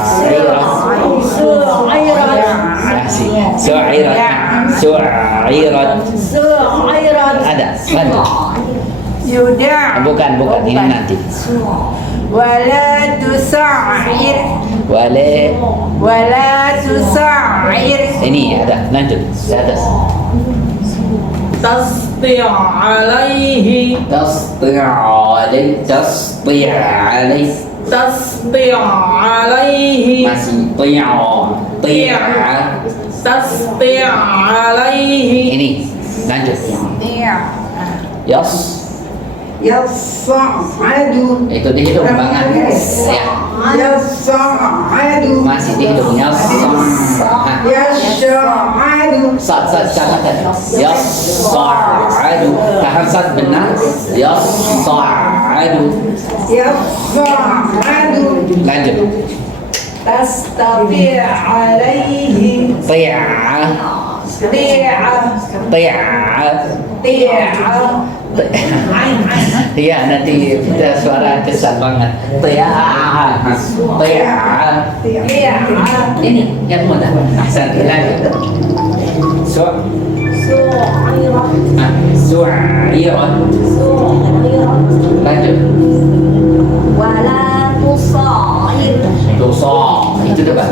Su'irat. Kasih. Su'irat. Su'irat. Ada. Lanjut. Yuda' Bukan. Ini nanti. wala tusa'ir. Wala tusa'ir. Ini ada. Lanjut. Di atas. Tasbi' alaihi. Tasdi' alaihi. Tasdi' alaihi. Tasbi' alaihi. Masih ti'a. Tasbi' alaihi. Ini. Lanjut. Yas. Yas'adu. Itu di hidung banget. Ya. Yas'adu. Masih di hidungnya. Yas'adu. Sad catatan. Yas'adu. Tahan sad benar. Yas'adu. Yas'adu. Lanjut. تستطيع عليه Ti'a. طيعة Iya, nanti kita suara kesan banget. Ti'a. Ini yang mudah. Ahsan. Lanjut. Su'irat. Lanjut. ولا تصاعر Itu depan.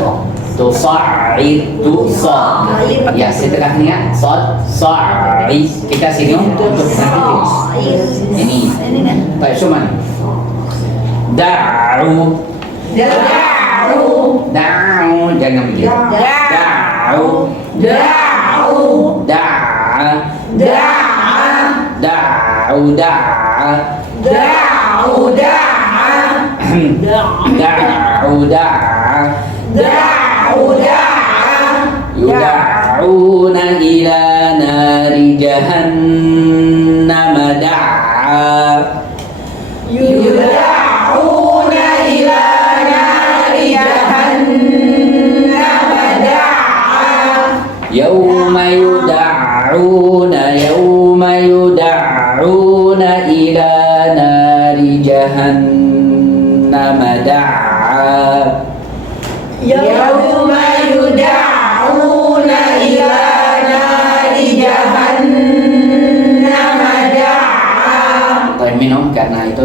Ya, setelahnya sa'i. Kita senyum untuk nanti ini. Baik, Suman. Da'u. Jangan begitu. يدعون إلى نار جهنم دعا يوم يدعون إلى نار جهنم دعا يوم يدعون إلى نار جهنم دعا Tôi minum karena itu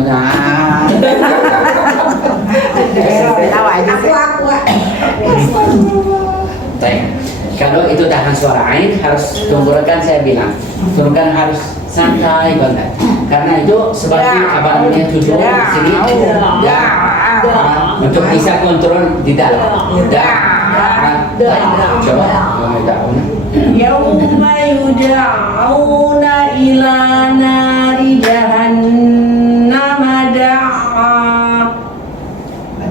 Kalau itu tahan suara ain harus tenggorokan, saya bilang tenggorokan harus santai banget karena itu seperti apa namanya tujuh sini untuk bisa kontrol di dalam coba يوم يدعون إلى نار جهنم دعا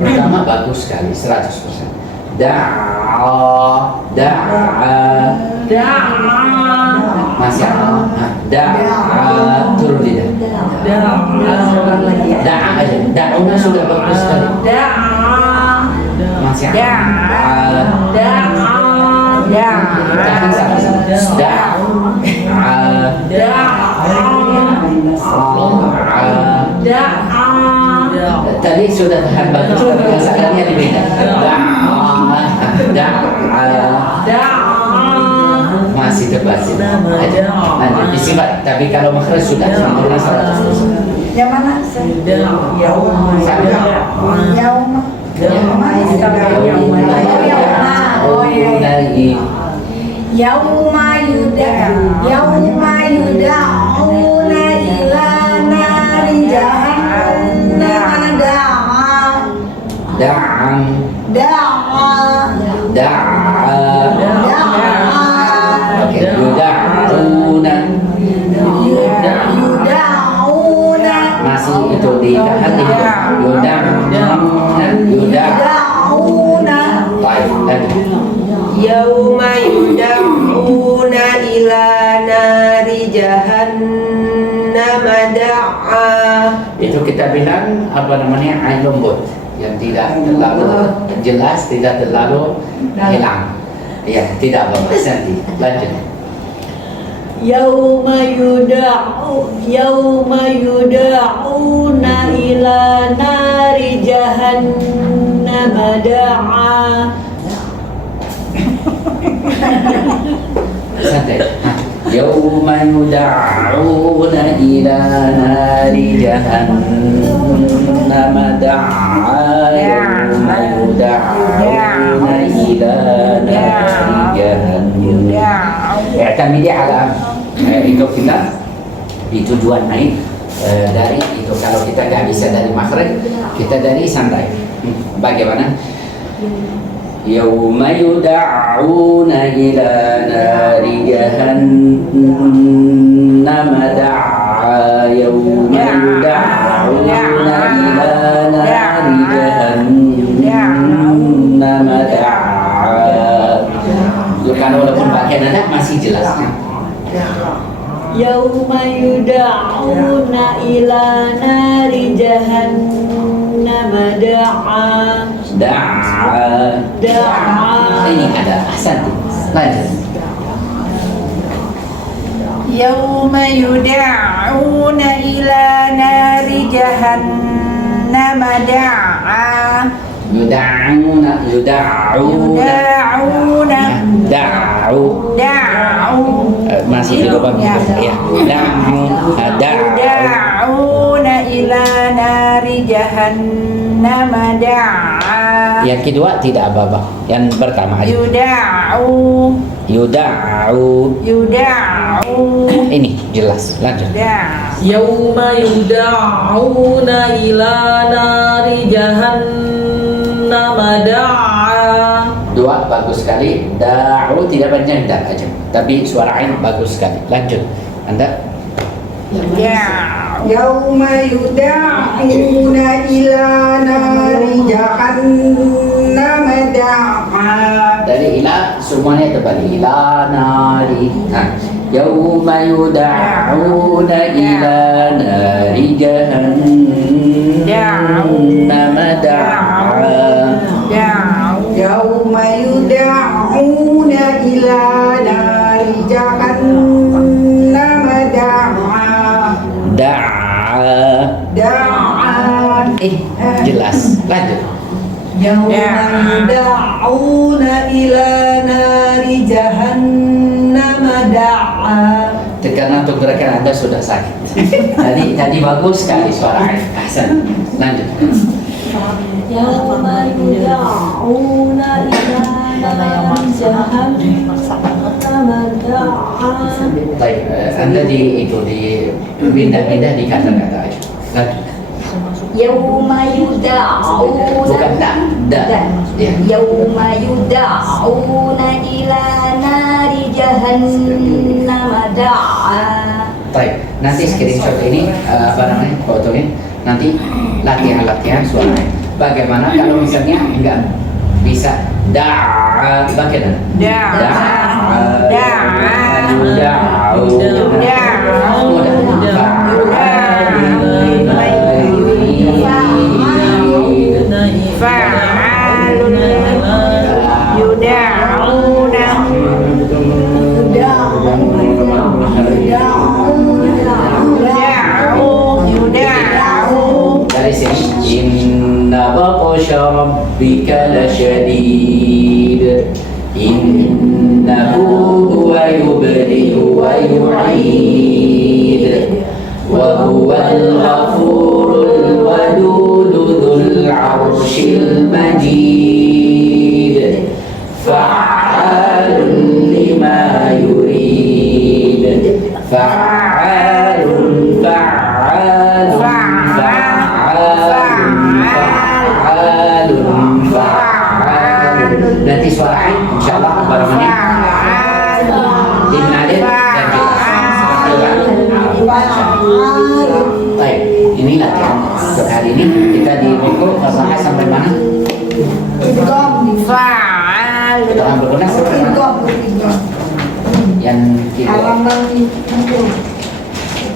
pertama bagus sekali 100%. Da'a masih da'a turun lidah. Da'a aja. Da'una sudah bagus sekali. Masih tahan sama-sama. Tadi sudah tahan bagus, tapi yang sekarangnya dibeda. Masih terbaca. Lanjut disifat, tapi kalau makhraj sudah sempurna 100%. Yang mana? يوم يدعون إلى نار جهنم Oke, yuda'una masih itu ditahan itu. Yuda'una. Baik, lanjut. يوم يدعون إلى نار جهنم دعا Itu kita bilang apa namanya ain lembut yang tidak terlalu jelas, tidak terlalu hilang. Ya, tidak apa-apa nanti. Lanjut. يوم يدعون إلى نار جهنم دعا Santai. Yauma yuda'una ila nari jahannam da'a. Yauma yuda'una ila nari jahannam. I'tamidi ala itu kita di tujuan ain dari itu kalau kita nggak bisa dari makhraj, kita dari santai. Bagaimana? يوم يدعون إلى نار جهنم دعا يوم يدعون إلى نار جهنم دعا. Kan walaupun pakai nada masih jelas. Yauma yuda'una ila nari jahannam da'a. Da'a. Ini ada ahsan. Lanjut. Yauma yuda'una ila nari jahannam da'a. Yuda'una da'u masih di lubang ya. Yuda'una ila nari jahannam da'a. Yang kedua tidak apa-apa. Yang pertama aja. Yuda'u. Ini jelas. Lanjut. Yauma yuda'una ila nari jahannam da'a. Dua bagus sekali. Da'u tidak panjang dah aja. Tapi suara ain bagus sekali. Lanjut. Anda? Yauma yuda'una ila nari jahannam da'a. Dari ila semuanya terbalik. Ila nari. Nah, yauma yuda'una ila nari jahannam da'a. Yauma yuda'una ila nari jahannam da'a. Da'a. Jelas. Lanjut. Yauma yuda'una ila nari jahannam da'a. Karena untuk gerakan Anda sudah sakit. Tadi bagus sekali suara ain. Ahsan. Lanjut. Yauma yuda'una ila nari jahannam da'a. Baik, Anda di pindah-pindah di kata-kata aja. Lanjut. Yauma yuda'una Bukan da. Ya. Yauma yuda'una ila nari jahannam da'a. Baik, nanti screenshot ini fotonya. Nanti latihan suara. Bagaimana kalau misalnya enggak bisa bagaimana? Dari sini, inna batasha rabbika lasyadid, innahu huwa yubdi'u wa yu'id, wa huwal ghafurul wadud dzul 'arsyil majid, fa'alun lima yurid, fa'alun nanti suara ain insyaallah barengannya dimenadin dan baik, ini latihan untuk hari ini. Kita di buku bahasa sampai mana? Kita akan berguna sampai mana? Yang kedua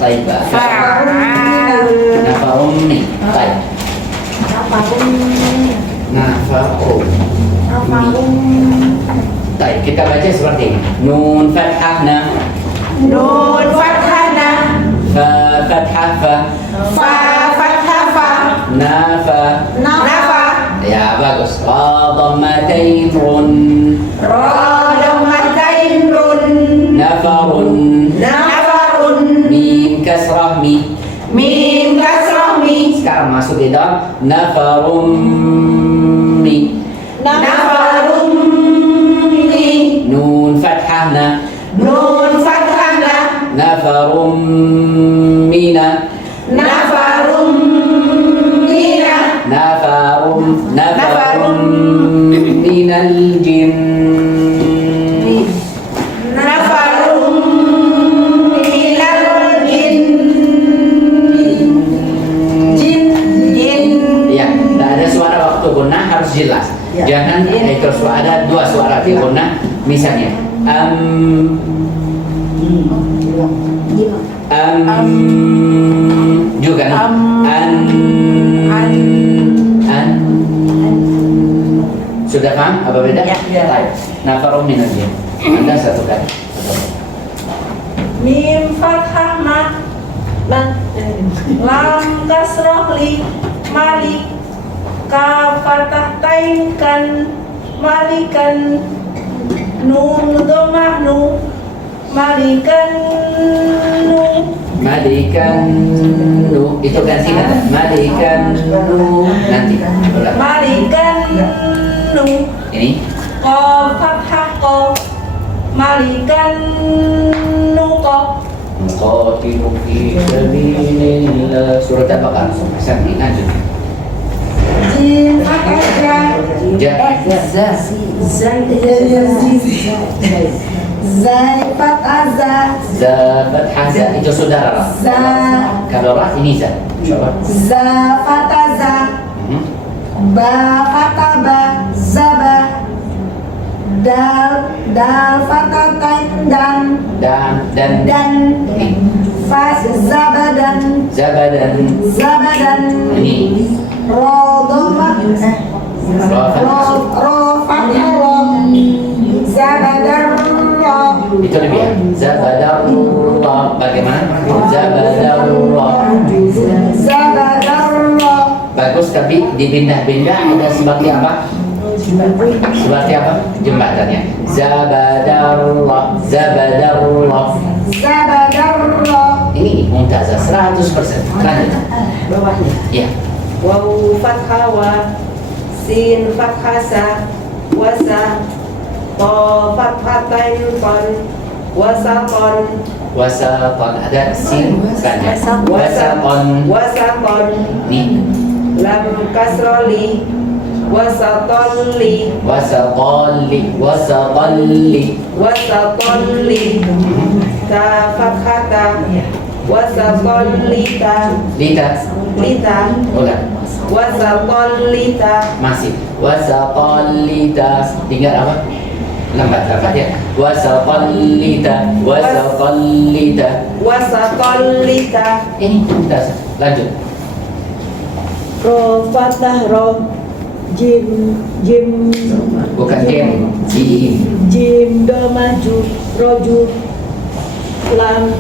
baik, nafa'um nih baik, nafa'um. Baik, kita baca seperti ini. Nun fathah na, fa fathah fa, nafa. Ya bagus. Ra dhammatain run, nafarun. Mim kasrah mi. Sekarang masuk di dalam nafarum mi. Nun fathah na, nafarum mina. Nafarum minal jin. waktu gunnah harus jelas. Ya. Jangan terus ada dua suara di gunnah. Misalnya juga nih. An. Sudah paham apa beda? Ya. Baik. Nafarum min al-jim. Anda satu kali. Mim fathah ma lam kasroh li malik ka fathah tain kan malikan nun domah nu malikan nu Malikan nu itu ganti kata malikan nu nanti ulang. malikan nu Ini ko fathah ko malikan nu ko Qatilu fi sabilillah. Surat Al-Baqarah. Hasan lanjut. Jim fathah Zai fathah za. Za fathah za itu saudara. Za. Kalau ra ini za. Coba. Za fathah za. Ba fathah ba. Zaba. Dal fathah tain dan. Dan ini Fa zabadan. zabadan ini Ro dhamma. ra fathah. Ro fathah ro. Zabadan ro. Itu lebih ya. Zabadallah. Bagaimana? Zabadallah. Zabadan ro. Bagus, tapi dipindah-pindah ada seperti apa? Seperti apa? Jembatannya. Zabadallah. Zabadan ro. Ini mumtazah 100%. Lanjut. bawahnya Ya. waw fathah wa sin fathah sa wasa to fathah tain kon wasaqon Wasaqon ada sin banyak. Wasaqon wasaqon nih. lam kasroli wasaqolli wasaqolli ta fathata wasaqollita lita Ulang. wasaqollita Masih. Wasaqallita. Tinggal apa? Lambat ya. Wasaqallita. wasaqollita Ini mumtazah. Lanjut. ro fathah ro jim Bukan jim. jim do maju roju lam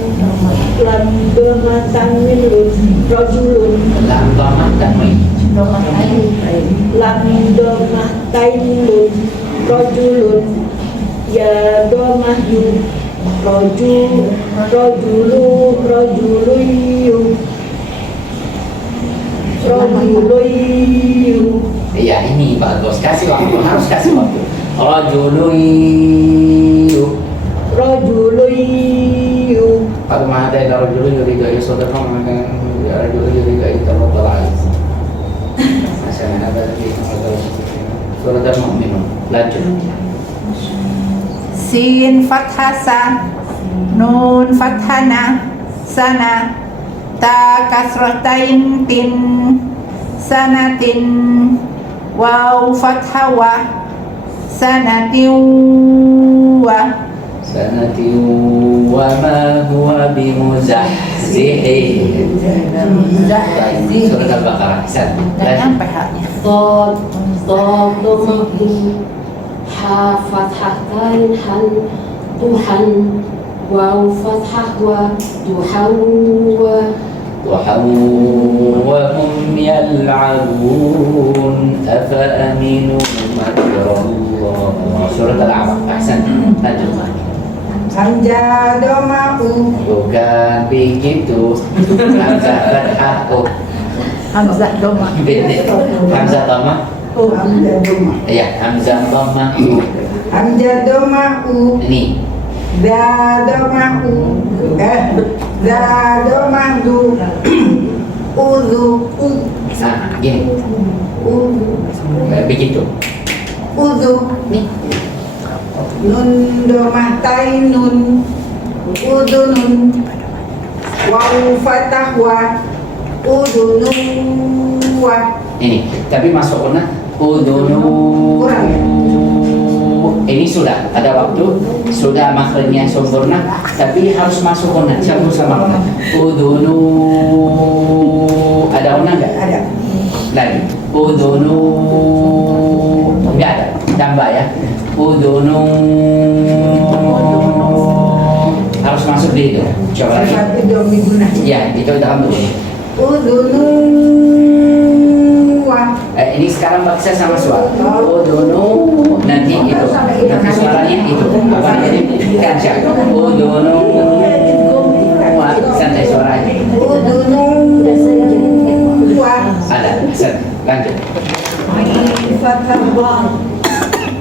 do tanwin lun rojulun Lam dhamma tanwin. lam do tainlun rojulun ya do maju rojuluyu Iya, ini bagus. Kasih waktu. Harus kasih waktu. Rajuluyu. Kalau mana ada rajuluyu juga ya saudara mana rajuluyu juga itu Allah. Masalah ada lagi saudara mukmin. Lanjut. Sin fathah sa, nun fathah na, sana, ta kasratain tin, sanatin, waw fathah wa, sanatin wa. Sanati wa ma huwa bimuzahzihi. Surat Al-Baqarah. Dan nyampe haknya. Dod ha fathah tain han duhan waw fathah wa duhan wa وهم يلعبون أفأمنوا مكر الله. سورة الأعراف. أحسن. lanjut. Hamzah domahu. Bukan begitu. Hamzah fathah. Hamzah doma. Hamzah dhamma. Hamzah doma. Iya, hamzah dhamma. Hamzah domahu. Ini Da domahu. Da domahu. Uzu. nah gini. Uzu. Begitu. Uzu. Nih. Nun domah tain nun. Udunun. Waw fathah wa. Udunun wa. Ini, tapi masuknya udunu. Kurang ya? Ini sudah ada waktu, sudah makhrajnya sempurna, tapi harus masuk gunah, campur sama gunah. Udunu, ada gunah nggak? Ada. Lagi, udunu, nggak ada, tambah ya. Udunu, harus masuk di itu. Coba lagi. Satu domi guna. Ya, itu dalam dulu. Udunu wa. Ini sekarang baksa sama suara. Udunu, nanti itu, nanti suaranya itu. Apa namanya? Kancah. Udunu, santai suaranya. Udunu wa. Ada, lanjut. Ain fathah wa.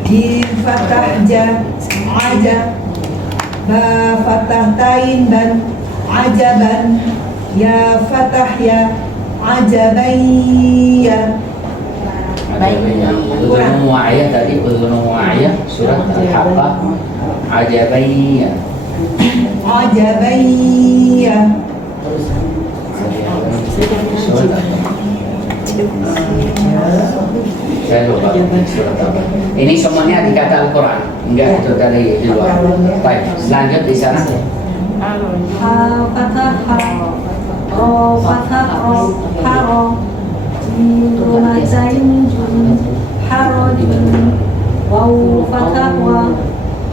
Jim fathah ja. Aja. Ba fathah tain ban. Ajaban. Ya fathah ya. Ajabayya. Udunu wa'iyah tadi, udunu wa'iyah surat Al-Haqqah. Ajabayya. Ajabayya. Surat apa? Saya lupa surat apa. Ini semuanya di kata Al-Quran, enggak itu dari di luar. Baik, lanjut di sana. Ha fathah ha, ro fathah ro, haro, jim domatain jum, harojun, waw fathah wa,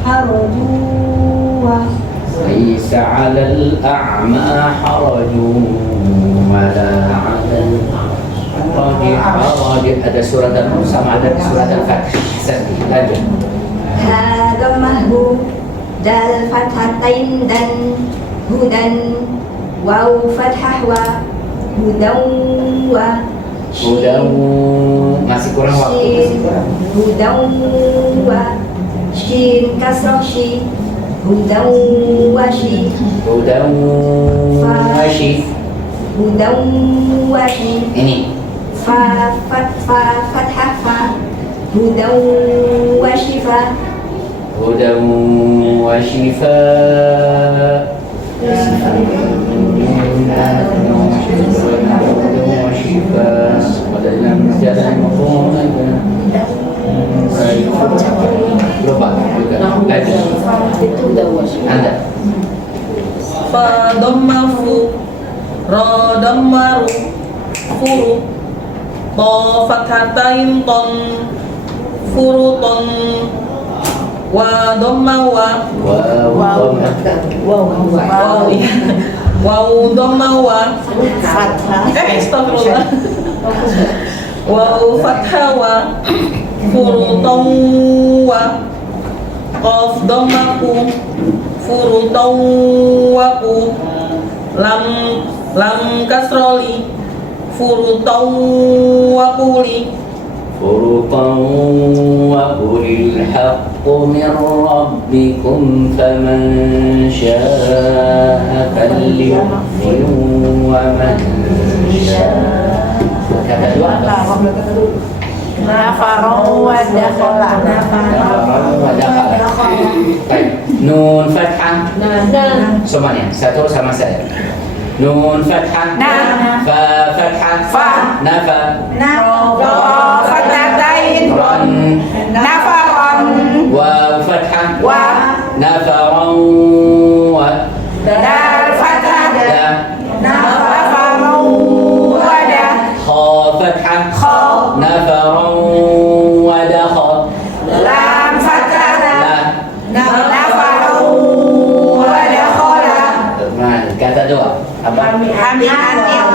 harojua. ليس على الأعمى حرج ولا على الأعرج. Ada surat Al-Nur sama ada surat Al-Fath. Lanjut. Ha dhammahu, dal fathatain dan hudan, waw fathah wa, hudan wa, Udah masih kurang waktu. shin, hudan wa, shin kasrah shi, hudan wa shi, Udah masih hudan wa shi. ini. Fa fathah fa, hudan wa shifa. هدى وشفاء. Lupa juga. Anda. Fa dhammafu, ra dhammaru, furu, ta fathatain ton, furuton, wa dhamma wa, Wow. waw dhamma wa, astagfirullah, waw fathah wa, furuton wa, qaf dhammaku, furuton waku, lam kasroli, furuton wakuli. فرقا وقل الحق من ربكم فمن شاء فليؤمن ومن شاء. Kata dua apa? Nafaron wa dakhala. Baik. Nun fathah. Semuanya satu sama saya. Nun fathah. Fa fathah. Nafa. Ra fathatain Ran. nafaron Wa fathah. Nafaran wa. dal fathah Da. nafaron wada Kha fathah. Nafaran wa dakha. lam fathah La. nafaron wada khala Nah, kata dua. Apa? hamiatin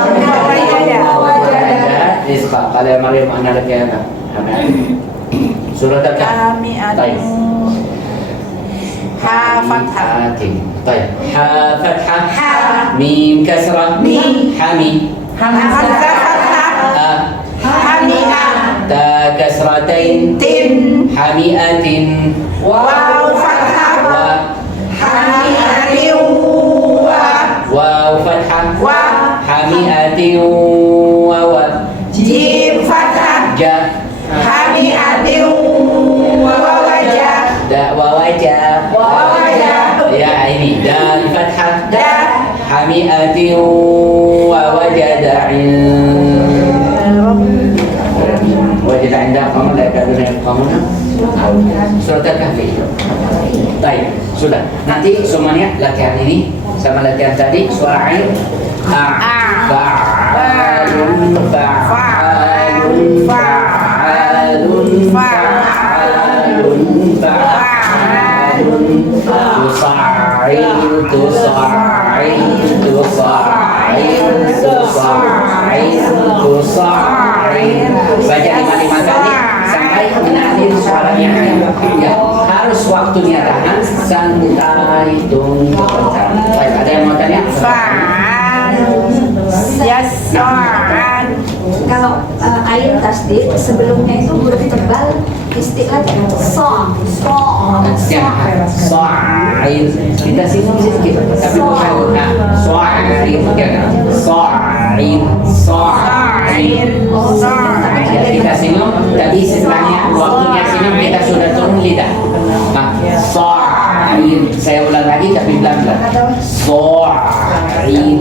wajada Isqa. Kalau yang Maryam anak laki apa? Surat Al-Kahf. Baik. ha fathah Baik. Ha fathah. Mim kasrah. Hami. hamzah fathah hamia Ta kasratain. tin Hamiatin. waw fathah Wa. hamiatin Waw fathah. wa Hamiatin wa wa. jim fathah Ja. hamiatin wa wajah Da wa wajah. Ya ini dal fathah. Hamiatin wa wajada wajada عندكم لا يكادون يفقهون surat Al-Kahfi. Baik, sudah. Nanti semuanya latihan ini sama latihan tadi suara ain fa'alun fa'alun fa'alun fa'alun fa'alun tusa'il tusa'il tusa'il tusa'il tusa'il. Baca 5 kali sampai mengalir suaranya ya, harus waktunya tahan santai tunggu bentar. Baik, ada yang mau tanya? Kalau ain tasdid sebelumnya itu huruf tebal istilah So'ain kita singgung sedikit tapi bukan so'ain bukan so'ain so'ain kita singgung tapi setelahnya waktunya singgung kita sudah turun lidah. Nah, so'ain saya ulang lagi tapi pelan-pelan. So'ain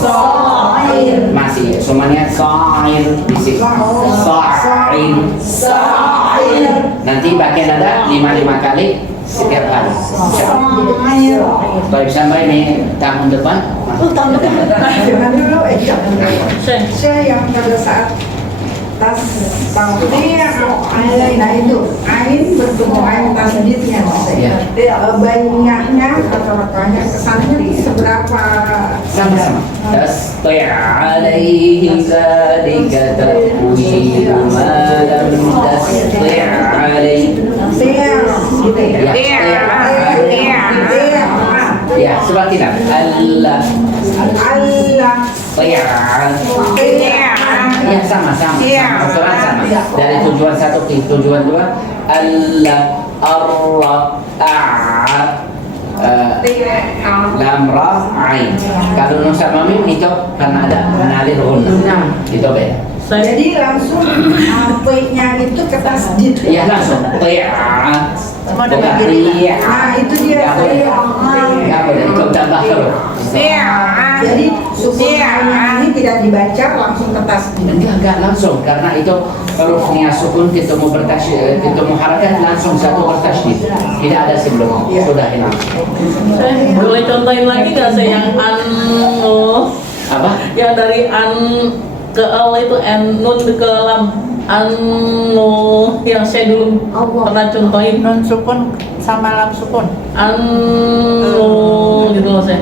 so'ain masih semuanya so'ain di sini. So'ain nanti pakai nada 5 kali setiap hari. Baik, sampai nih tahun depan. Jangan dulu, jangan dulu. Saya yang pada saat tas nah itu ain bertemu ain tasdidnya banyaknya atau banyak kesannya seberapa sama-sama. Tastai' alaihi zalika ta'wilu ma lam tastai' alaihi. Ya, seperti itu. Allah ya sama-sama sama dari tujuan satu ke tujuan dua. Allah lam ra ain. Kalau nun sama mim itu karena ada menalir gunna itu beda. Jadi langsung P-nya itu ke tasdid. Ya langsung bukan ria. Nah itu dia. Nggak boleh itu tambah terus. Jadi supaya ini tidak dibaca langsung ke tasdid. Enggak langsung karena itu hurufnya sukun ketemu bertasydid ketemu harakat langsung satu bertasydid. Tidak ada sebelum. Sudah hilang. Boleh contohin lagi nggak saya yang Apa? yang dari an ke al itu nun ke lam yang saya dulu pernah contohin Non sukun sama lam sukun. gitu loh saya.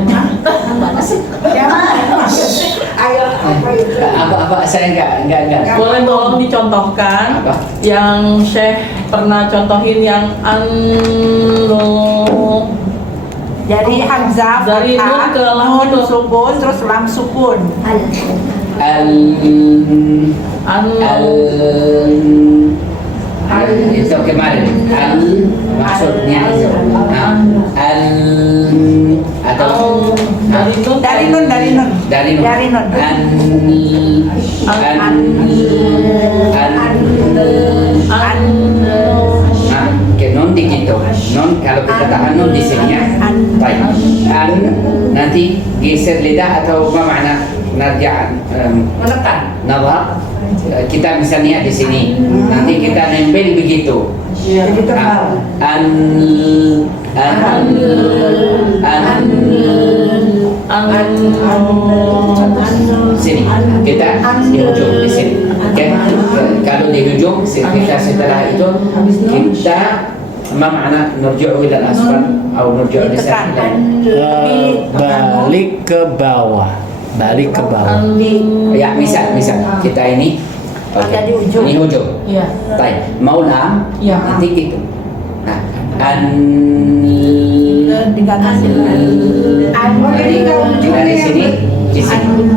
Apa saya enggak. Boleh tolong dicontohkan Apa? yang Syekh pernah contohin yang Jadi hamzah Dari nun ke lam nun itu. sukun terus lam sukun. Itu kemarin maksudnya atau dari nun dari nun ke non di situ. Non kalau kita tahan non di sini ya. Baik. Nanti geser lidah atau apa makna narja Menekan. nazar. Kita misalnya di sini. Nanti kita nempel begitu. Jadi tebal. Sini kita di ujung di sini. Oke. Kalau di ujung kita setelah itu kita ما معنى نرجع إلى الأسفل أو نرجع لسفل balik ke bawah, balik ke bawah. ya misal kita ini Ada di ujung. ini ujung Iya. baik mau lam Iya. nanti gitu nah jadi kalau ujungnya dari sini di sini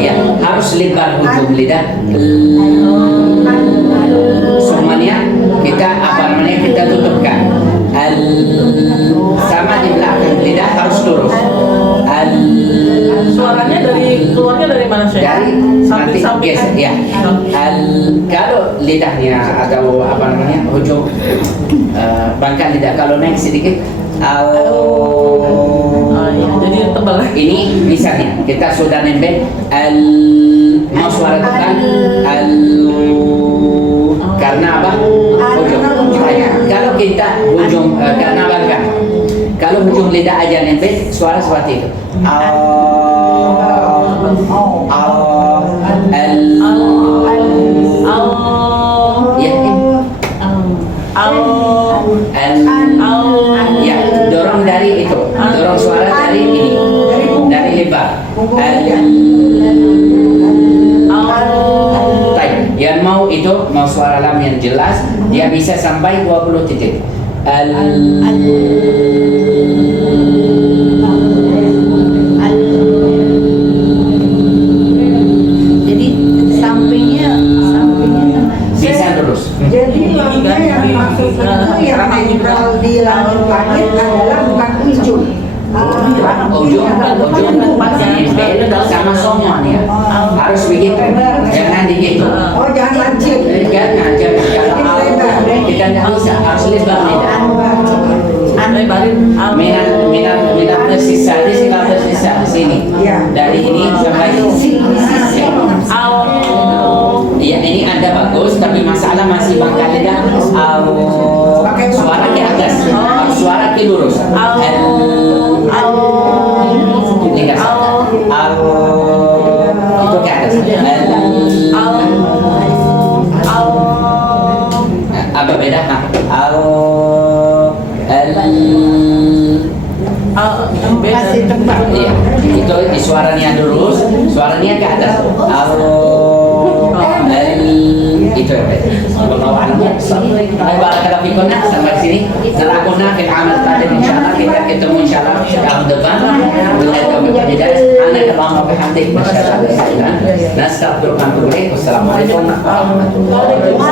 ya harus lebar ujung lidah semuanya kita apa namanya kita tutupkan sama di belakang lidah harus lurus Suaranya keluarnya dari mana Syekh? dari nanti Samping geser ya kalau lidahnya atau apa namanya ujung pangkal lidah kalau naik sedikit Jadi tebal. Ini misalnya kita sudah nempel mau suara tekan karena apa? Ujung. Kalau kita ujung karena apa kan? Kalau ujung lidah aja nempel, suara seperti itu. Ya, dorong dari itu, dorong suara dari ini, dari lebar. Yang mau itu mau suara lam yang jelas, dia bisa sampai 20 titik. Jadi sampingnya Bisa terus. Jadi lamnya yang masuk itu yang nempel di langit-langit adalah bukan ujung. Ujung nempel sama somon ya. Harus begitu. Jangan begitu. Oh, jangan lancip. Jangan. Kalau kita nggak bisa, harus lebar lidah. Lebarin Minat tersisa di sini, tersisa di sini. Iya. Dari ini sampai sini. Iya, ini ada bagus, tapi masalah masih pangkal lidah. Suara ke atas, suara ke lurus. Itu ke atas. Apa beda? Masih tempat. Iya, itu di suaranya lurus, suaranya ke atas. Itu ya. Wallahu a'lam. Barakallahu fikum. Sampai sini. Narakunna fil amal qadim insyaallah. Kita ketemu insyaallah tahun depan. Anak Allahumma bihamdik. Nastaghfiruka wa natubu ilaik. Wassalamualaikum warahmatullahi wabarakatuh.